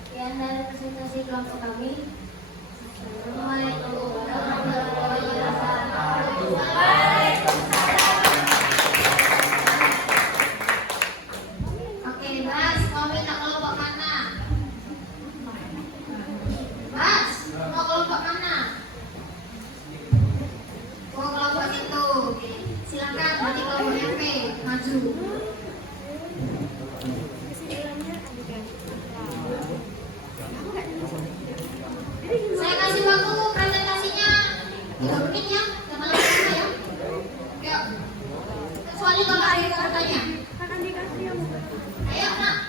Sekian dari presentasi kelompok kami. Assalamualaikum warahmatullahi wabarakatuh. Oke, Bas, mau minta kelompok mana? Bas, mau kelompok mana? Mau kelompok itu. Silakan, berarti kelompok RP, maju. Saya kasih waktu presentasinya 3 menit ya, jangan lama ya. Yuk, kecuali kalau ada yang bertanya. Ayo, nak.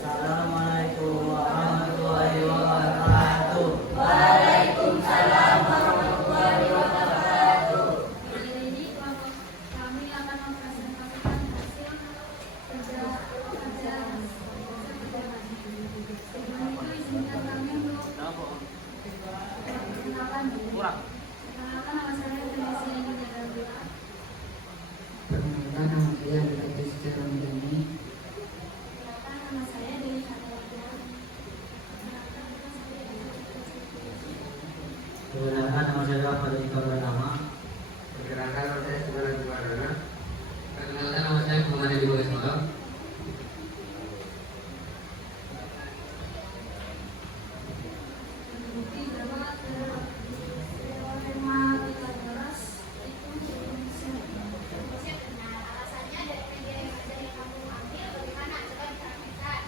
Assalamualaikum warahmatullahi wabarakatuh. Hari ini kelompok kami akan mempresentasikan hasil kerja Sebelum itu izinkan kami untuk perkenalkan diri. Perkenalkan nama saya Teresa Eni Darwita. Perkenalkan nama saya Bupati Secara Mudani. Perkenalkan nama saya Dewi Satya. Perkenalkan nama saya Fadil Purnama. Perkenalkan nama saya Subhana Jumardana. Perkenalkan nama saya Muhammad Edi Bagasmalam. Terbukti bahwa teorema Pythagoras itu Alasannya dari media yang ada yang kamu ambil bagaimana? Coba diterangkan.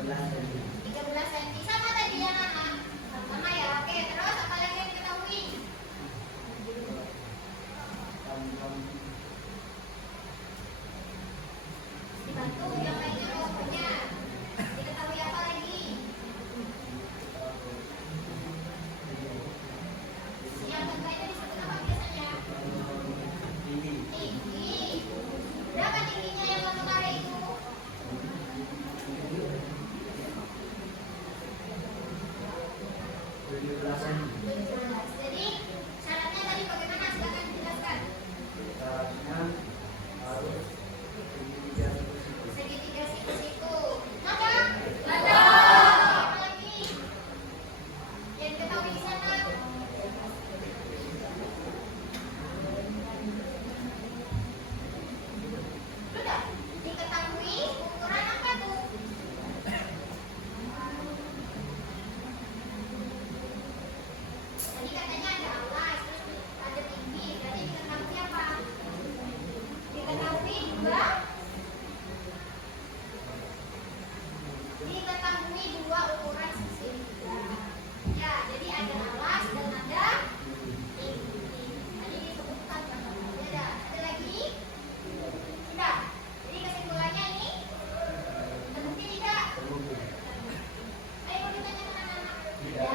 13 cm. Sama tadi ya anak? Sama ya. Oke, terus apa lagi yang diketahui? Dibantu yang lainnya kelompoknya. Diketahui apa lagi? Yang tengahnya disebut apa biasanya? Tinggi. Berapa tingginya yang satu kare itu? 17. Jadi syaratnya tadi bagaimana? Silakan dijelaskan. Segitiga siku-siku. Ada? Ada. Apa lagi? Yang diketahui di sana? Sudah diketahui ukuran apa tuh? Tadi katanya ada alas, terus ada tinggi. Berarti diketahui apa? Diketahui dua. Diketahui dua ukuran segitiga. Ya, jadi ada alas dan ada tinggi. Tadi disebutkan ada. Ada lagi? Sudah. Jadi kesimpulannya ini terbukti tidak? Ayo mau ditanya ke anak-anak. Tidak.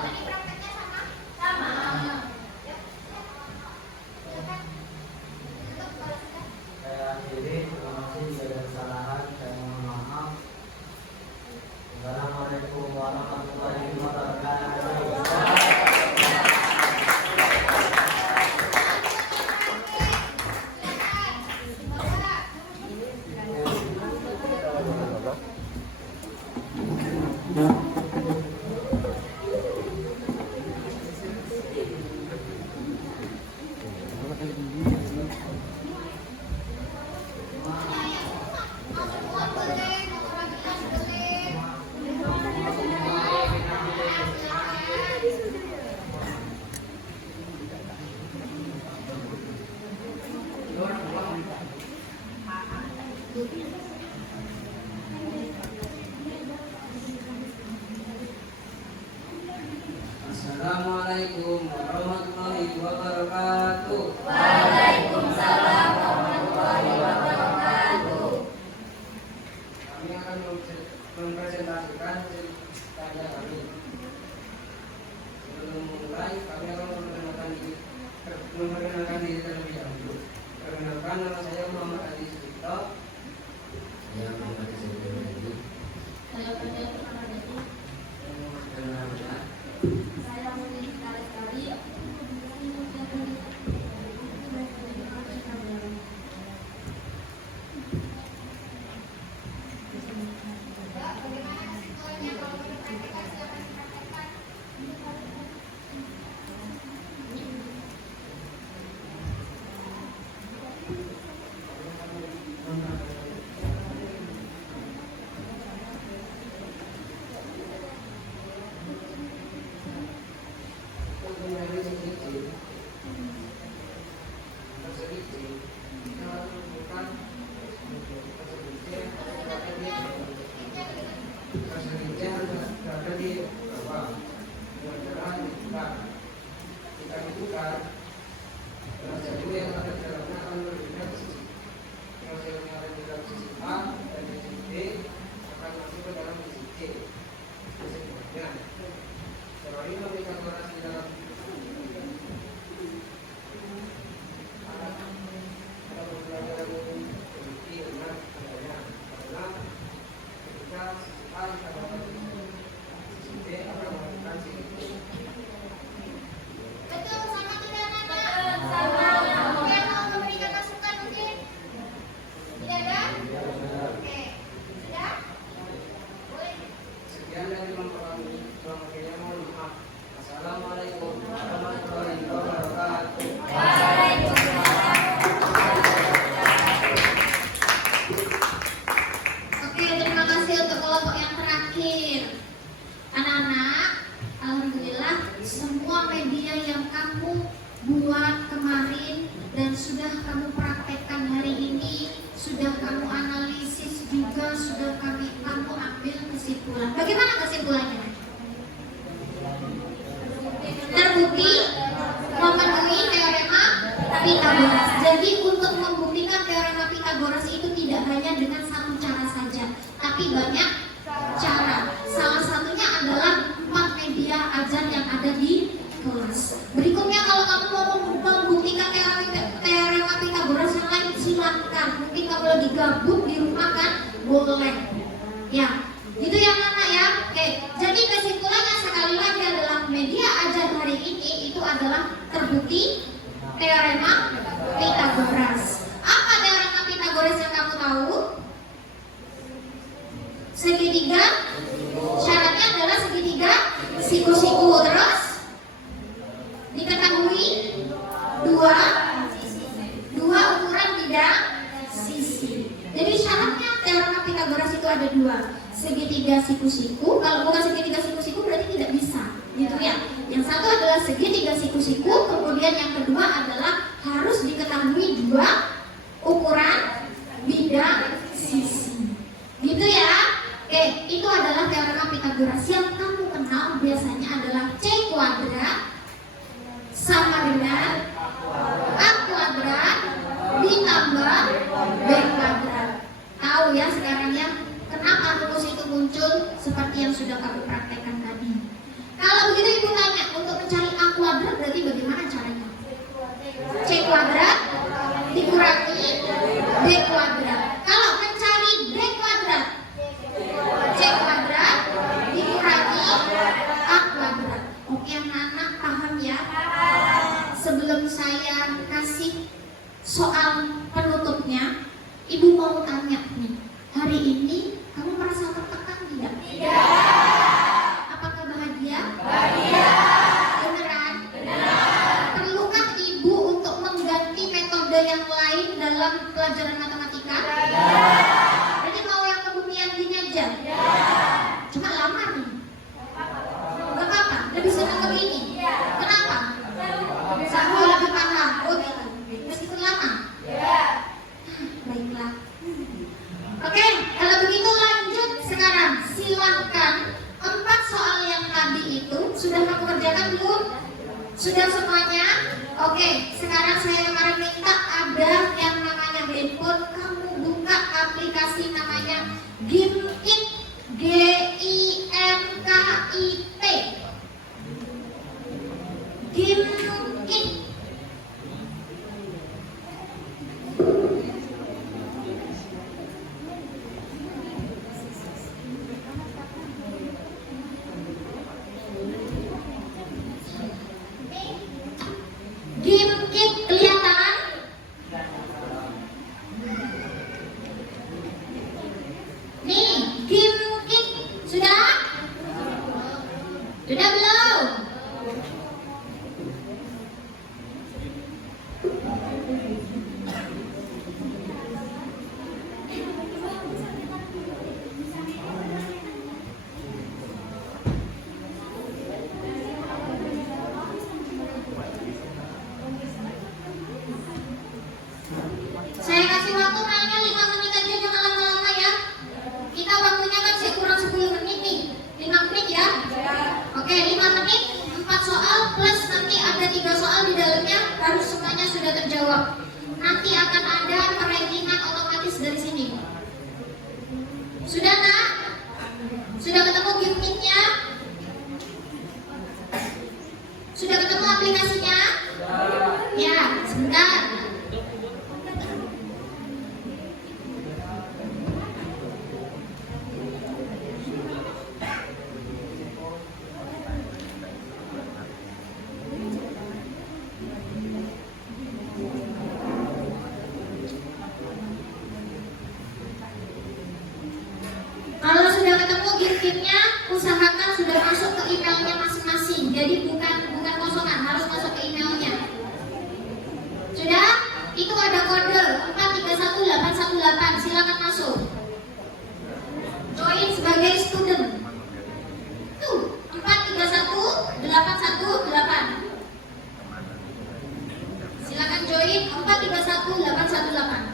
Tadi prakteknya sama? Sama. Ya, silakan. Tutup kalau sudah. Saya akhiri, terima kasih jika ada kesalahan, saya mohon maaf. Assalamualaikum warahmatullahi wabarakatuh. Assalamualaikum warahmatullahi wabarakatuh. Waalaikumsalam warahmatullahi wabarakatuh. Kami akan mempresentasikan karya kami. Sebelum memulai, kami akan memperkenalkan diri terlebih dahulu. Perkenalkan, nama saya Muhammad Adi Sucipto. Saya Muhammad Ismail. Saya pada Ramadhani. Perkenalkan, Saya Muni sekali-sekali. Bagaimana kesimpulannya kalau dipraktekkan? Silakan dipraktekkan. Betul, sama tidak anak-anak? Sama. Oke, mau memberikan masukan mungkin? Tidak ada? Oke. Sudah? Boleh. Sekian dari kami. Mohon maaf. Assalamualaikum warahmatullahi wabarakatuh. Oke, terima kasih untuk kelompok yang terakhir. Anak-anak, alhamdulillah semua media yang kamu buat kemarin dan sudah kamu praktekkan hari ini, sudah kamu analisis juga, sudah kamu ambil kesimpulan. Bagaimana kesimpulannya? Terbukti memenuhi teorema Pythagoras. Jadi untuk membuktikan teorema Pythagoras itu tidak hanya dengan satu cara saja, tapi banyak cara. Salah satunya adalah 4 media ajar yang ada di kelas. Berikutnya, kalau kamu mau membuktikan teorema Pythagoras yang lain, silakan. Mungkin kamu lagi gabut di rumah kan, boleh. Ya, itu yang mana ya? Oke, jadi kesimpulannya sekali lagi adalah media ajar hari ini itu adalah terbukti teorema Pythagoras. Apa teorema Pythagoras yang kamu tahu? Segitiga, syaratnya adalah segitiga siku-siku. Terus diketahui dua ukuran bidang sisi. Jadi syaratnya teorema Pythagoras itu ada 2, segitiga siku-siku. Kalau bukan segitiga siku-siku berarti tidak bisa, gitu ya. Yang satu adalah segitiga siku-siku, kemudian yang kedua adalah harus diketahui 2 ukuran bidang sisi, gitu ya. Oke, itu adalah teorema Pythagoras. Yang kamu kenal biasanya adalah C kuadrat sama dengan A kuadrat ditambah B kuadrat. Tahu ya sekarang ya kenapa rumus itu muncul seperti yang sudah kamu praktekkan tadi. Kalau begitu ibu tanya, untuk mencari A kuadrat berarti bagaimana caranya? C kuadrat dikurangi B kuadrat. Kalau mencari B kuadrat, C kuadrat dikurangi A kuadrat. Oke anak-anak, paham ya? Sebelum saya kasih soal penutupnya, ibu mau tanya nih, hari ini kamu merasa tertekan tidak? Tidak. Apakah bahagia? Bahagia. Beneran? Benar. Perlukah ibu untuk mengganti metode yang lain dalam pelajaran matematika? Tidak. Berarti mau yang kebumian gini aja? Tidak. Cuma lama nih. Gak apa-apa, lebih senang begini. Kenapa? Saya lebih paham. Oh gitu. Meskipun lama? Baiklah. Oke, kalau begitu lanjut sekarang. Silahkan 4 soal yang tadi itu sudah kamu kerjakan belum? Sudah semuanya? Oke, sekarang saya kemarin minta ada yang namanya handphone, kamu buka aplikasi namanya Gimkit, Gimkit. Gimkit. Gimkit kelihatan? Nih, Gimkit sudah? Sudah belum? Saya kasih waktu mainnya 5 menit aja, jangan lama-lama ya. Kita waktunya kan sih kurang 10 menit nih. 5 menit ya? Oke, 5 menit, 4 soal plus nanti ada 3 soal di dalamnya, harus semuanya sudah terjawab. Nanti akan ada perankingan otomatis dari sini. Sudah nak? Sudah ketemu gimmicknya? Sudah ketemu aplikasinya? Ya, sebentar. Kalau sudah ketemu gimmicknya, usahakan sudah masuk ke emailnya masing-masing. Jadi bukan kosongan, harus masuk ke emailnya. Sudah? Itu ada kode 431818. Silakan masuk. Join sebagai student. Tuh, 431818. Silakan join 431818.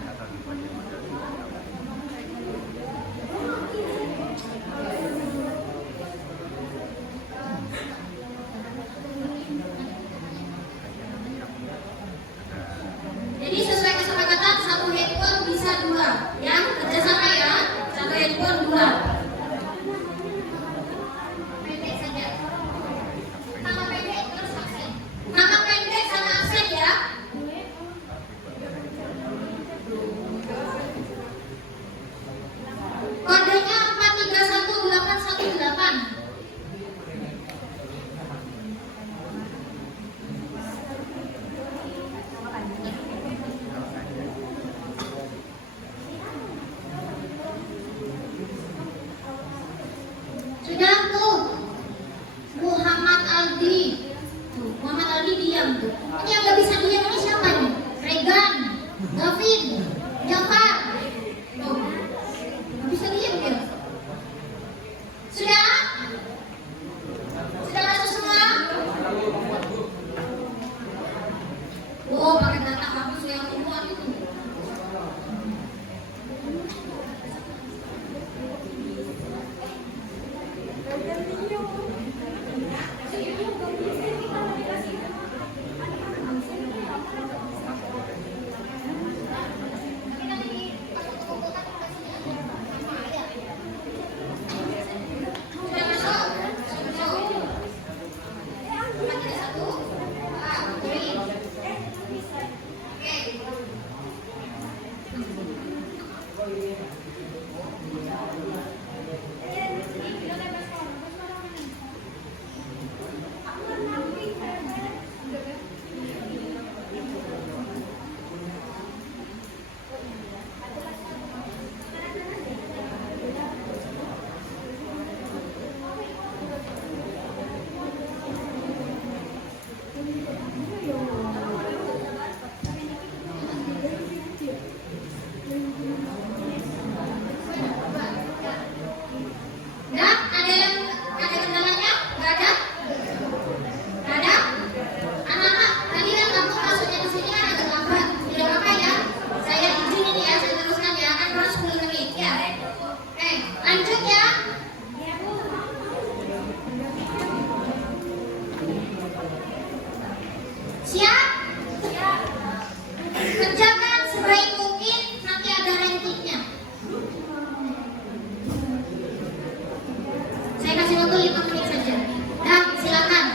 waktu 5 menit saja. Dan silakan.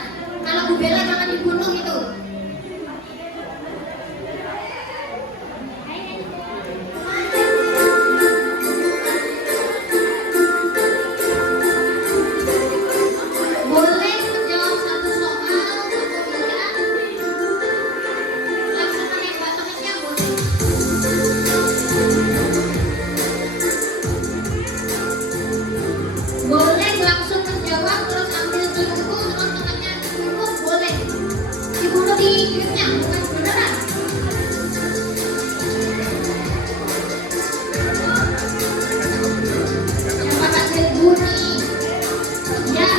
Kalau Bu Bella jangan dibunuh itu. Boleh menjawab satu soal atau tidak? Langsung menembak temannya boleh. Boleh langsung menjawab terus ambil buku terus temannya dibunuh boleh. Dibunuh di gamenya bukan beneran. Yang pakai skill bunyi. Ya.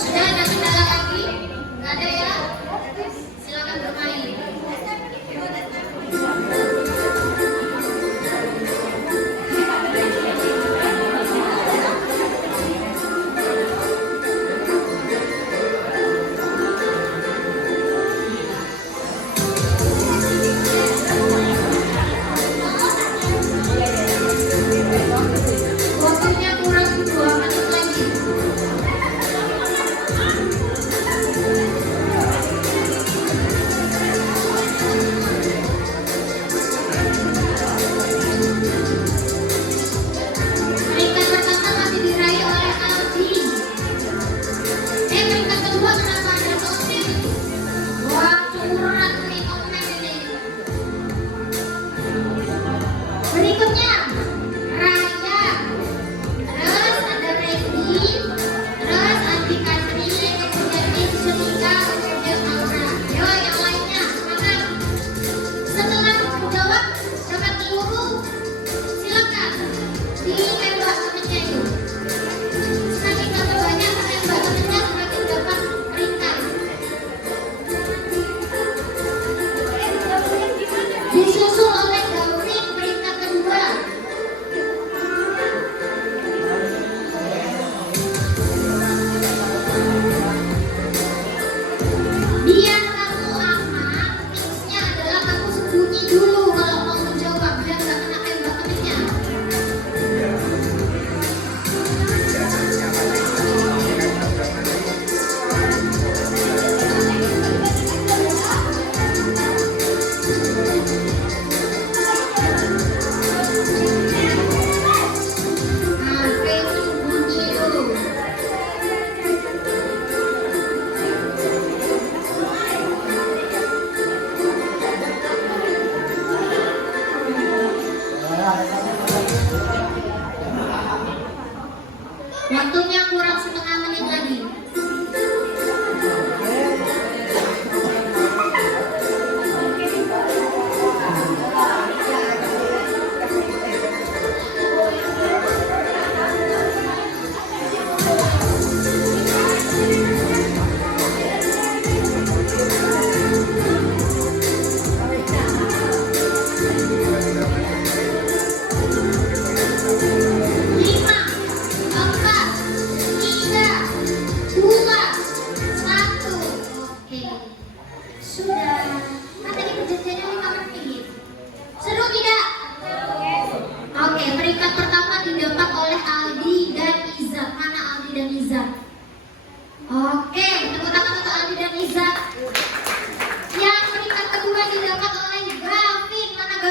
Sudah ada kendala lagi? Nggak ada ya? Silakan bermain. Waktunya kurang 2 menit lagi.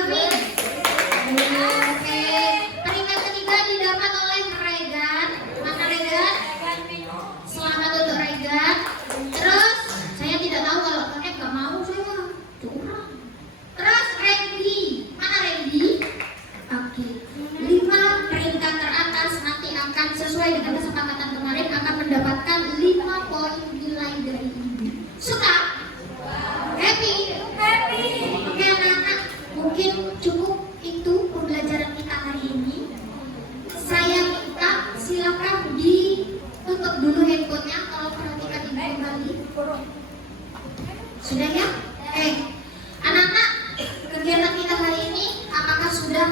Amin. Oke, peringkat ketiga didapat oleh Regan. Mana Regan? Selamat untuk Regan. Terus saya tidak tahu kalau kakek nggak mau saya curang. Terus Randy, mana Randy? Oke, 5 peringkat teratas nanti akan sesuai dengan kesepakatan kemarin akan mendapatkan 5 poin nilai dari ibu. Suka? Happy? Happy. Oke anak-anak, mungkin cukup itu pembelajaran kita hari ini. Saya minta silakan ditutup dulu handphonenya kalau perhatikan ibu kembali. Sudah ya? Anak-anak, kegiatan kita hari ini apakah sudah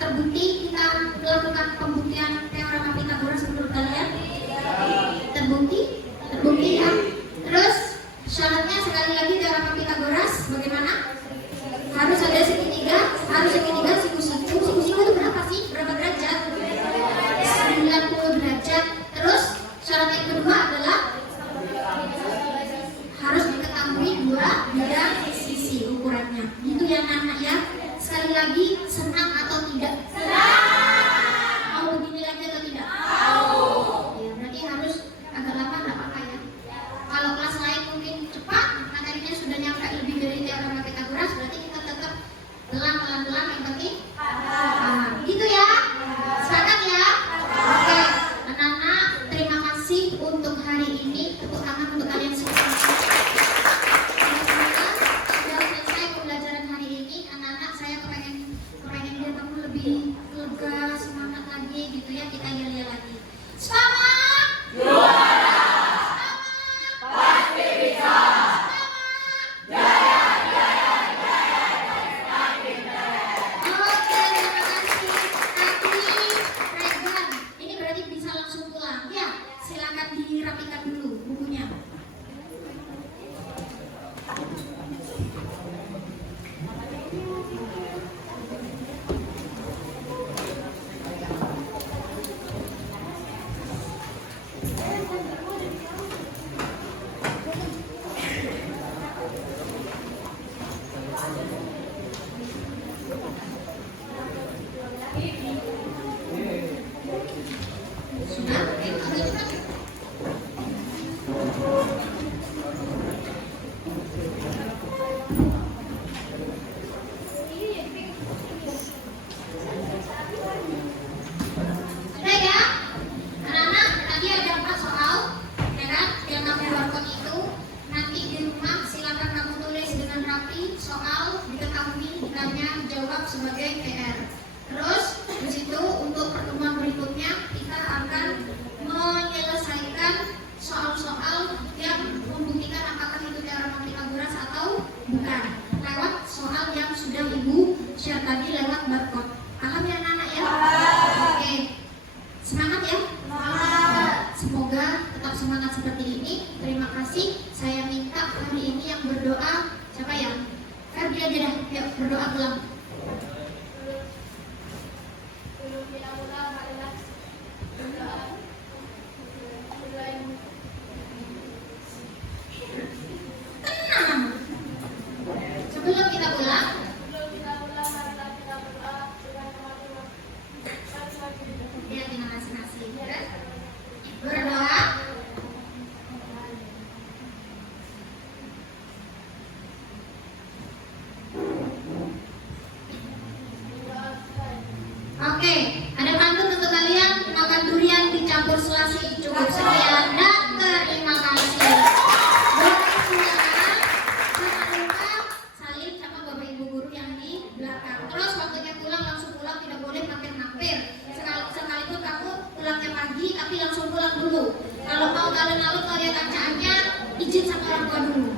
terbukti kita melakukan pembuktian teorema Pythagoras menurut kalian? Terbukti? Terbukti ya? Terus syaratnya sekali lagi teorema Pythagoras bagaimana? Harus ada segitiga, siku-siku. Siku-siku itu berapa sih? Berapa derajat? 90 derajat. Terus syarat yang kedua adalah harus diketahui dua bidang sisi ukurannya. Gitu ya anak-anak ya. Sekali lagi, senang atau tidak? Senang. Mau begini lagi atau tidak? Mau. Ya, berarti harus agak lama nggak apa-apa ya. Kalau kelas lain mungkin cepat, materinya sudah nyampe lebih dari teorema Pythagoras, berarti kita tetap pelan-pelan yang penting gitu ya. Sepakat ya? Oke, anak-anak, terima kasih untuk hari ini. Tepuk tangan untuk kalian semua. Sudah selesai pembelajaran hari ini. Anak-anak, saya kepengen biar kamu lebih lega, semangat lagi gitu ya. Kita yel-yel lagi. Semangat! Juara! Semangat! Pasti bisa! Ini berarti bisa langsung pulang ya. Silakan dirapikan dulu bukunya. Sudah? Sudah ya? Anak-anak, tadi ada 4 soal ya kan? Yang kamu barcode itu nanti di rumah silakan kamu tulis dengan rapi soal diketahui ditanya jawab sebagai PR. Terus di situ untuk pertemuan berikutnya kita akan menyelesaikan soal-soal yang membuktikan apakah itu teorema Pythagoras atau bukan lewat soal yang sudah ibu share tadi lewat barcode. Paham ya anak-anak ya? Oke, semangat ya? Semoga tetap semangat seperti ini. Terima kasih. Saya minta hari ini yang berdoa siapa ya? Ferdi aja dah. Yuk berdoa pulang. Tenang. Sebelum kita pulang, ya terima kasih ya. Berdoa. Oke, ada pantun untuk kalian. Makan durian dicampur selasi. Cukup sekian dan terima kasih. Jangan lupa salim sama bapak ibu guru yang di belakang. Terus waktunya pulang langsung pulang, tidak boleh mampir-mampir. Sekalipun kamu pulangnya pagi, tapi langsung pulang dulu. Kalau mau alun-alun mau lihat kacaannya, izin sama orang tua dulu.